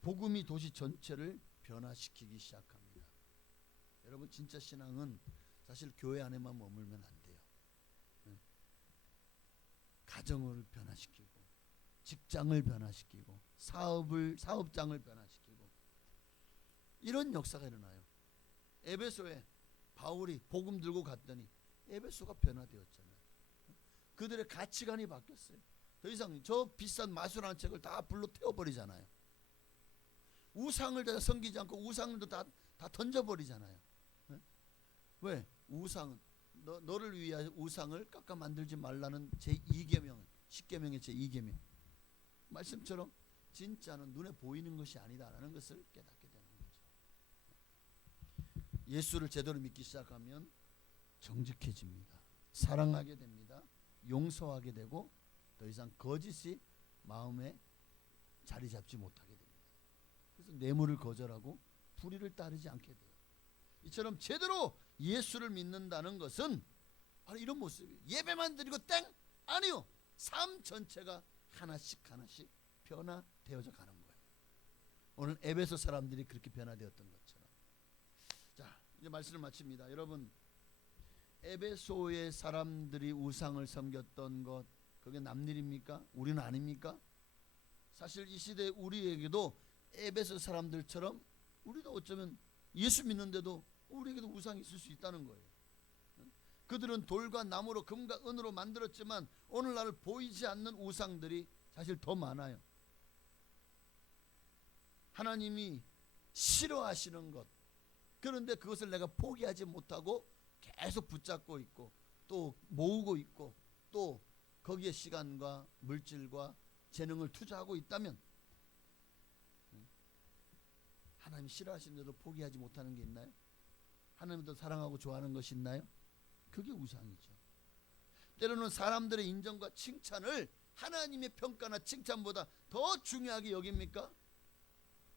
복음이 도시 전체를 변화시키기 시작합니다. 여러분, 진짜 신앙은 사실 교회 안에만 머물면 안 돼요. 가정을 변화시키고 직장을 변화시키고 사업장을 변화시키고 이런 역사가 일어나요. 에베소에 바울이 복음 들고 갔더니 에베소가 변화되었잖아요. 그들의 가치관이 바뀌었어요. 더 이상 저 비싼 마술하는 책을 다 불로 태워버리잖아요. 우상을 다 섬기지 않고 우상도 다 던져버리잖아요. 왜? 우상은 너를 위하여 우상을 깎아 만들지 말라는 제2계명, 10계명의 제2계명 말씀처럼 진짜는 눈에 보이는 것이 아니다라는 것을 깨닫게 되는 거죠. 예수를 제대로 믿기 시작하면 정직해집니다. 사랑하게 됩니다. 용서하게 되고 더 이상 거짓이 마음에 자리 잡지 못하게 됩니다. 그래서 뇌물을 거절하고 불의를 따르지 않게 돼요. 이처럼 제대로 예수를 믿는다는 것은 바로 이런 모습이에요. 예배만 드리고 땡? 아니요. 삶 전체가 하나씩 변화되어져 가는 거예요. 오늘 에베소 사람들이 그렇게 변화되었던 것처럼. 자, 이제 말씀을 마칩니다. 여러분, 에베소의 사람들이 우상을 섬겼던 것, 그게 남일입니까? 우리는 아닙니까? 사실 이 시대 우리에게도 에베소 사람들처럼 우리도 어쩌면 예수 믿는데도 우리에게도 우상이 있을 수 있다는 거예요. 그들은 돌과 나무로 금과 은으로 만들었지만 오늘날 보이지 않는 우상들이 사실 더 많아요. 하나님이 싫어하시는 것, 그런데 그것을 내가 포기하지 못하고 계속 붙잡고 있고 또 모으고 있고 또 거기에 시간과 물질과 재능을 투자하고 있다면 하나님이 싫어하시는데도 포기하지 못하는 게 있나요? 하나님도 사랑하고 좋아하는 것이 있나요? 그게 우상이죠. 때로는 사람들의 인정과 칭찬을 하나님의 평가나 칭찬보다 더 중요하게 여깁니까?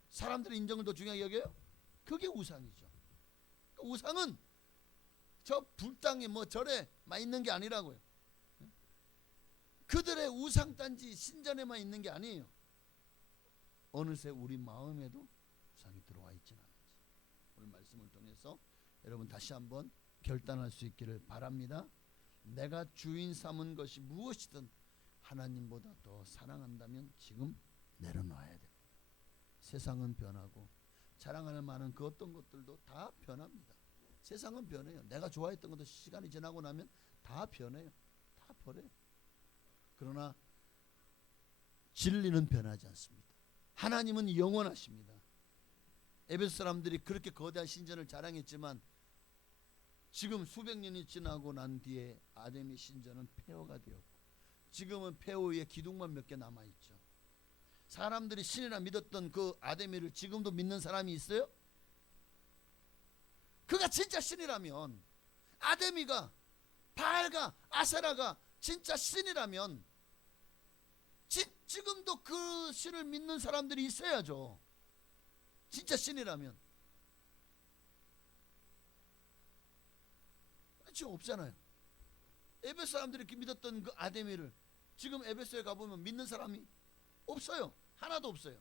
사람들의 인정을 더 중요하게 여겨요? 그게 우상이죠. 그러니까 우상은 저 불당에 뭐 절에 만 있는 게 아니라고요. 그들의 우상단지 신전에만 있는 게 아니에요. 어느새 우리 마음에도 우상이 들어와 있지는 않은지 오늘 말씀을 통해서 여러분 다시 한번 결단할 수 있기를 바랍니다. 내가 주인 삼은 것이 무엇이든 하나님보다 더 사랑한다면 지금 내려놔야 됩니다. 세상은 변하고 자랑하는 많은 그 어떤 것들도 다 변합니다. 세상은 변해요. 내가 좋아했던 것도 시간이 지나고 나면 다 변해요. 다 버려요. 그러나 진리는 변하지 않습니다. 하나님은 영원하십니다. 에베소 사람들이 그렇게 거대한 신전을 자랑했지만 지금 수백 년이 지나고 난 뒤에 아데미 신전은 폐허가 되었고 지금은 폐허 위에 기둥만 몇 개 남아있죠. 사람들이 신이라 믿었던 그 아데미를 지금도 믿는 사람이 있어요? 그가 진짜 신이라면, 아데미가, 바알가, 아세라가 진짜 신이라면 지금도 그 신을 믿는 사람들이 있어야죠. 진짜 신이라면. 지금 없잖아요. 에베소 사람들이 이렇게 믿었던 그 아데미를 지금 에베소에 가보면 믿는 사람이 없어요. 하나도 없어요.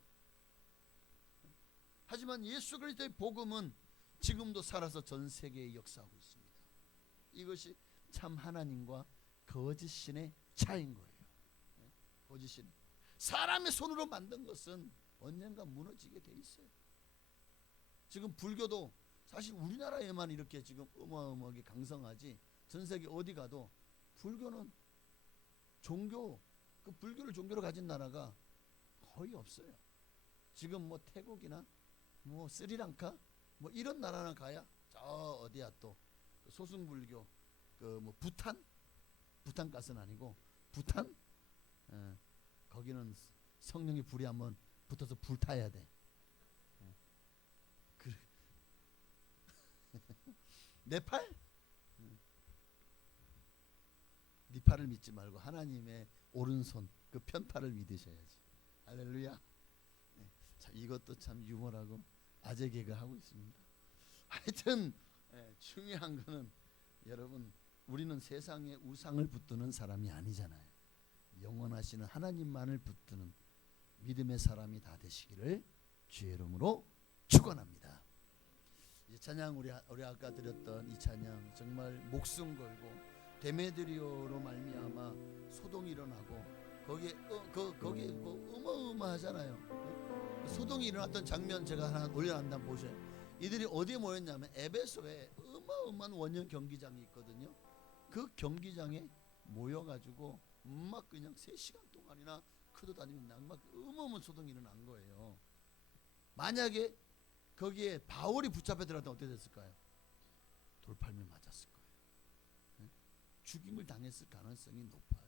하지만 예수 그리스도의 복음은 지금도 살아서 전 세계에 역사하고 있습니다. 이것이 참 하나님과 거짓신의 차이인 거예요. 거짓신. 사람의 손으로 만든 것은 언젠가 무너지게 돼 있어요. 지금 불교도 사실 우리나라에만 이렇게 지금 어마어마하게 강성하지 전 세계 어디 가도 불교는 그 불교를 종교로 가진 나라가 거의 없어요. 지금 뭐 태국이나 뭐 스리랑카 뭐 이런 나라나 가야 저 어디야 또 소승불교 그 뭐 부탄 가스는 아니고 부탄 거기는 성령의 불이 한번 붙어서 불타야 돼. 그래. 네팔? 네 팔을 믿지 말고 하나님의 오른손 그 편팔을 믿으셔야지. 할렐루야. 네. 자, 이것도 참 유머라고 아재 개그 하고 있습니다. 하여튼 중요한 거는 여러분 우리는 세상에 우상을 붙드는 사람이 아니잖아요. 영원하시는 하나님만을 붙드는 믿음의 사람이 다 되시기를 주의 이름으로 축원합니다. 이제 찬양 우리 아까 드렸던 이 찬양 정말 목숨 걸고 데메드리오로 말미암아 소동이 일어나고 거기에 거기에 어마어마하잖아요. 소동이 일어났던 장면 제가 하나 올려놨다 보세요. 이들이 어디에 모였냐면 에베소에 어마어마한 원형 경기장이 있거든요. 그 경기장에 모여가지고 막 그냥 3시간 동안이나 크도 다니면 막 어마어마한 소동이 일어난 거예요. 만약에 거기에 바울이 붙잡혀 들어갔다면 어떻게 됐을까요? 돌팔매 맞았을 거예요. 네? 죽임을 당했을 가능성이 높아요.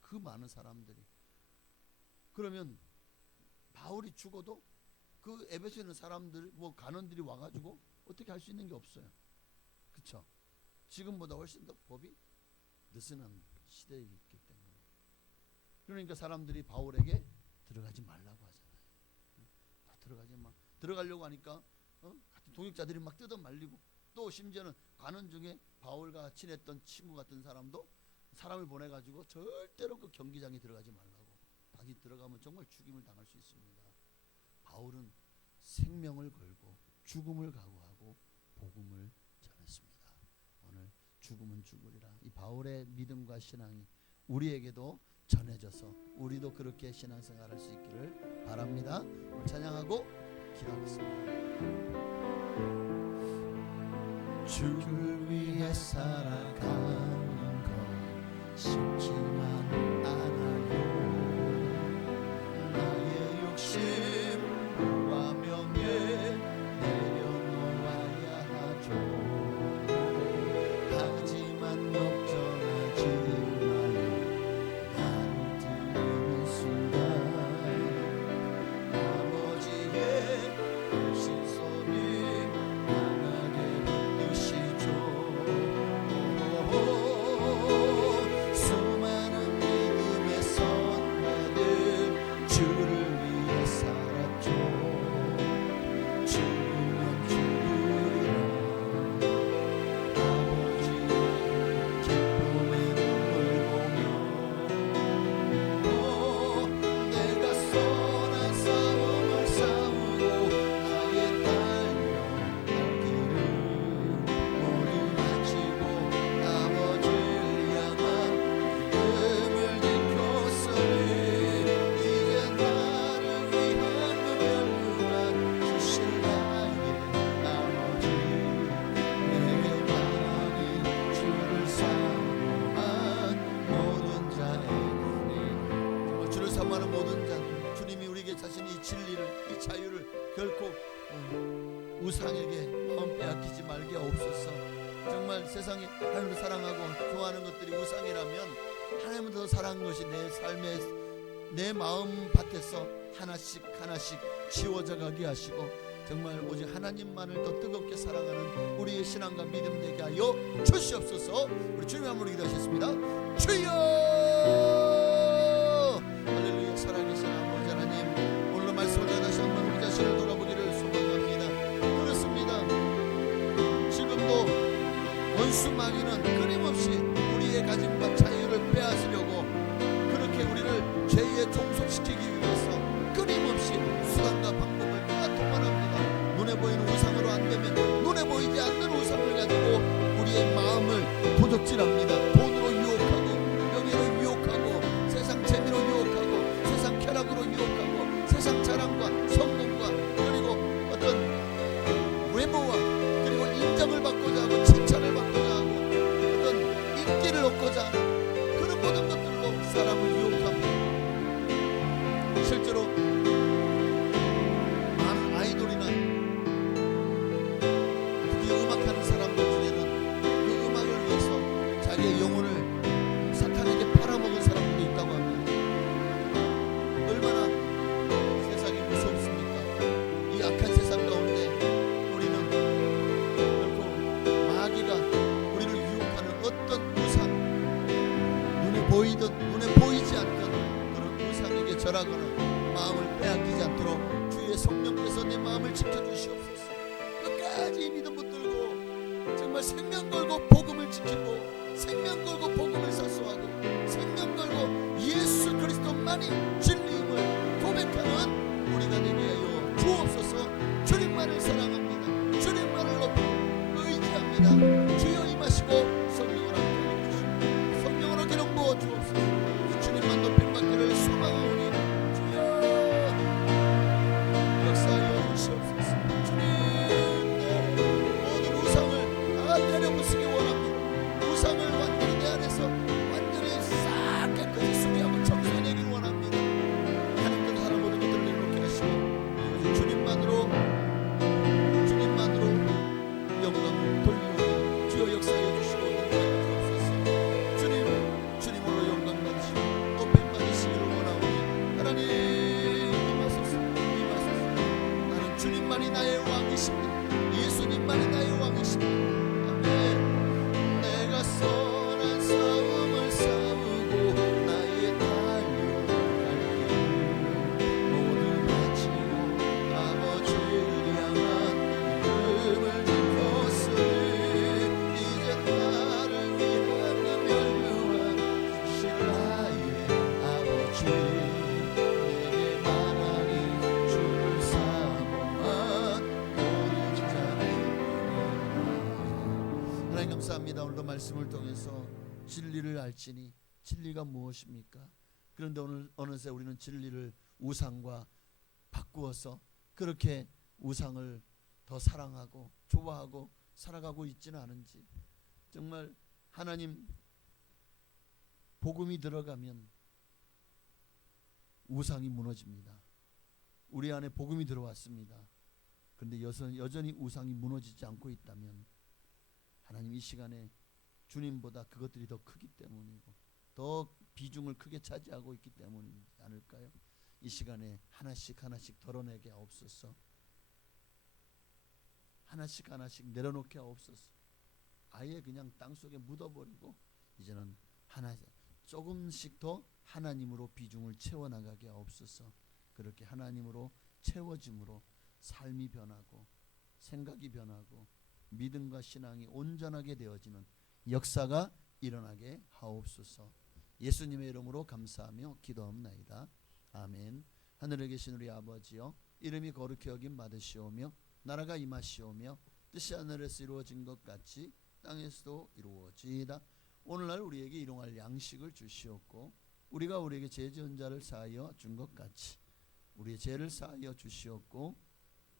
그 많은 사람들이. 그러면 바울이 죽어도 그 에베소에 있는 사람들 뭐 간원들이 와가지고 어떻게 할 수 있는 게 없어요. 그렇죠? 지금보다 훨씬 더 법이 느슨한 시대에 있기 때문에. 그러니까 사람들이 바울에게 들어가지 말라고 하잖아요. 들어가지 마. 들어가려고 하니까 같은 동역자들이 막 뜯어 말리고 또 심지어는 관원 중에 바울과 친했던 친구 같은 사람도 사람을 보내가지고 절대로 그 경기장에 들어가지 말라고. 당신 들어가면 정말 죽임을 당할 수 있습니다. 바울은 생명을 걸고 죽음을 각오하고 복음을 전했습니다. 오늘 죽음은 죽으리라. 이 바울의 믿음과 신앙이 우리에게도 전해져서 우리도 그렇게 신앙생활할 수 있기를 바랍니다. 찬양하고 기도하겠습니다. 주를 위해 살아가는 것 쉽지만 않아요. 나의 욕심과 명예 내려놓아야 하죠. 하지만 걱정하지 마요. 나를 들리는 순간 아버지의 신손이 강하게 붙드시죠. 수많은 믿음의 선배들 주를 위해 살았죠. 죽으면 죽으리라. 아버지의 기쁨의 눈물 보며 내가 선한 싸움을 싸우고 나의 달려갈 길을 모두 마치고 아버지를 향한 믿음을 지켰으니 이제 나를 위한 그 별만 주실 나의 아버지 내게 많이 주를 사모한 모든 자에게니 정말 주를 사모하는 모든 자 주님이 우리에게 자신 이 진리를 이 자유를 결코 우상에게 마음 빼앗기지 말게 하옵소서. 정말 세상에 하나님을 사랑하고 좋아하는 것들이 우상이라면 하나님을 더 사랑하는 것이 내 삶의 내 마음 밭에서 하나씩 하나씩 지워져 가게 하시고 정말 오직 하나님만을 더 뜨겁게 사랑하는 우리의 신앙과 믿음 되게 하여 주시옵소서. 우리 주님 한번 기도하셨습니다. 주여 할렐루야. 살아계신 아버지 하나님 오늘 말씀을 다시 한번 우리 자신을 돌아보기를 소망합니다. 그렇습니다. 지금도 원수 마귀는 끊임없이 우리의 가짐과 자유를 빼앗으려고 그렇게 우리를 죄에 종속시키기 위해서 끊임없이 수단과 방법을 다 동원합니다. 눈에 보이는 우상으로 안 되면 눈에 보이지 않는 우상을 가지고 우리의 마음을 도적질합니다. 돈으로 유혹하고 명예로 유혹하고 세상 재미로 유혹하고 세상 쾌락 거절하거나 마음을 빼앗기지 않도록 주의 성령께서 내 마음을 지켜주시옵소서. 끝까지 믿음 붙들고 정말 생명 걸고 복음을 지키고 생명 걸고 복음을 사수하고 생명 걸고 예수 그리스도만이 진리임을 고백하는 우리가 되게 하여 주옵소서. 주님만을 사랑합니다. 주님만을 높이 의지합니다. 주여 임하시고 성령을 함께 해주시고 성령으로 기름 부어 주옵소서. 주님만 높임 받기를 소망하오니 주여 역사하여 주시옵소서. 주님 모든 우상을 다 내려부수기 원합니다. 우상을 완전히 내 안에서 완전히 싹 깨끗이 수리하고 청소해내길 원합니다. 하나님께서 하는 모든 것들을 이렇게 하시고 주님만으로 영광을 돌리오니 주여 역사해 주시고 인도하여 주옵소서. 주님으로 영광 받으시고 높임 받으시기를 원하오니 하나님 임하소서. 나는 주님만이 나의 왕이십니다. 예수님만이 나의 왕이십니다. 아멘. 내가 선한 싸움을 싸우고 나의 달려갈 길 모두 바치고 아버지를 향한 믿음을 짚었으니 이제 나를 위하여 멸류관 주실 나의 아버지 내게 만하니 주를 사모한 모든 자의 하나님 감사합니다. 오늘도 말씀을 통해서 진리를 알지니 진리가 무엇입니까? 그런데 오늘 어느새 우리는 진리를 우상과 바꾸어서 그렇게 우상을 더 사랑하고 좋아하고 살아가고 있지는 않은지. 정말 하나님 복음이 들어가면 우상이 무너집니다. 우리 안에 복음이 들어왔습니다. 그런데 여전히 우상이 무너지지 않고 있다면 하나님 이 시간에 주님보다 그것들이 더 크기 때문이고 더 비중을 크게 차지하고 있기 때문이지 않을까요? 이 시간에 하나씩 덜어내게 하옵소서. 하나씩 내려놓게 하옵소서. 아예 그냥 땅속에 묻어버리고 이제는 조금씩 더 하나님으로 비중을 채워나가게 하옵소서. 그렇게 하나님으로 채워짐으로 삶이 변하고 생각이 변하고 믿음과 신앙이 온전하게 되어지는 역사가 일어나게 하옵소서. 예수님의 이름으로 감사하며 기도합나이다. 아멘. 하늘에 계신 우리 아버지여, 이름이 거룩히 여김 받으시오며 나라가 임하시오며 뜻이 하늘에서 이루어진 것 같이 땅에서도 이루어지이다. 오늘날 우리에게 일용할 양식을 주시옵고 우리가 우리에게 죄 지은 자를 사하여 준 것 같이 우리의 죄를 사하여 주시옵고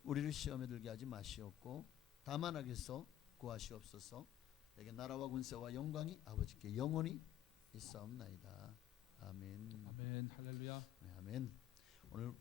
우리를 시험에 들게 하지 마시옵고 다만 악에서 구하시옵소서. 내게 나라와 군세와 영광이 아버지께 영원히 있사옵나이다. 아멘. 아멘. 할렐루야. 네, 아멘. 오늘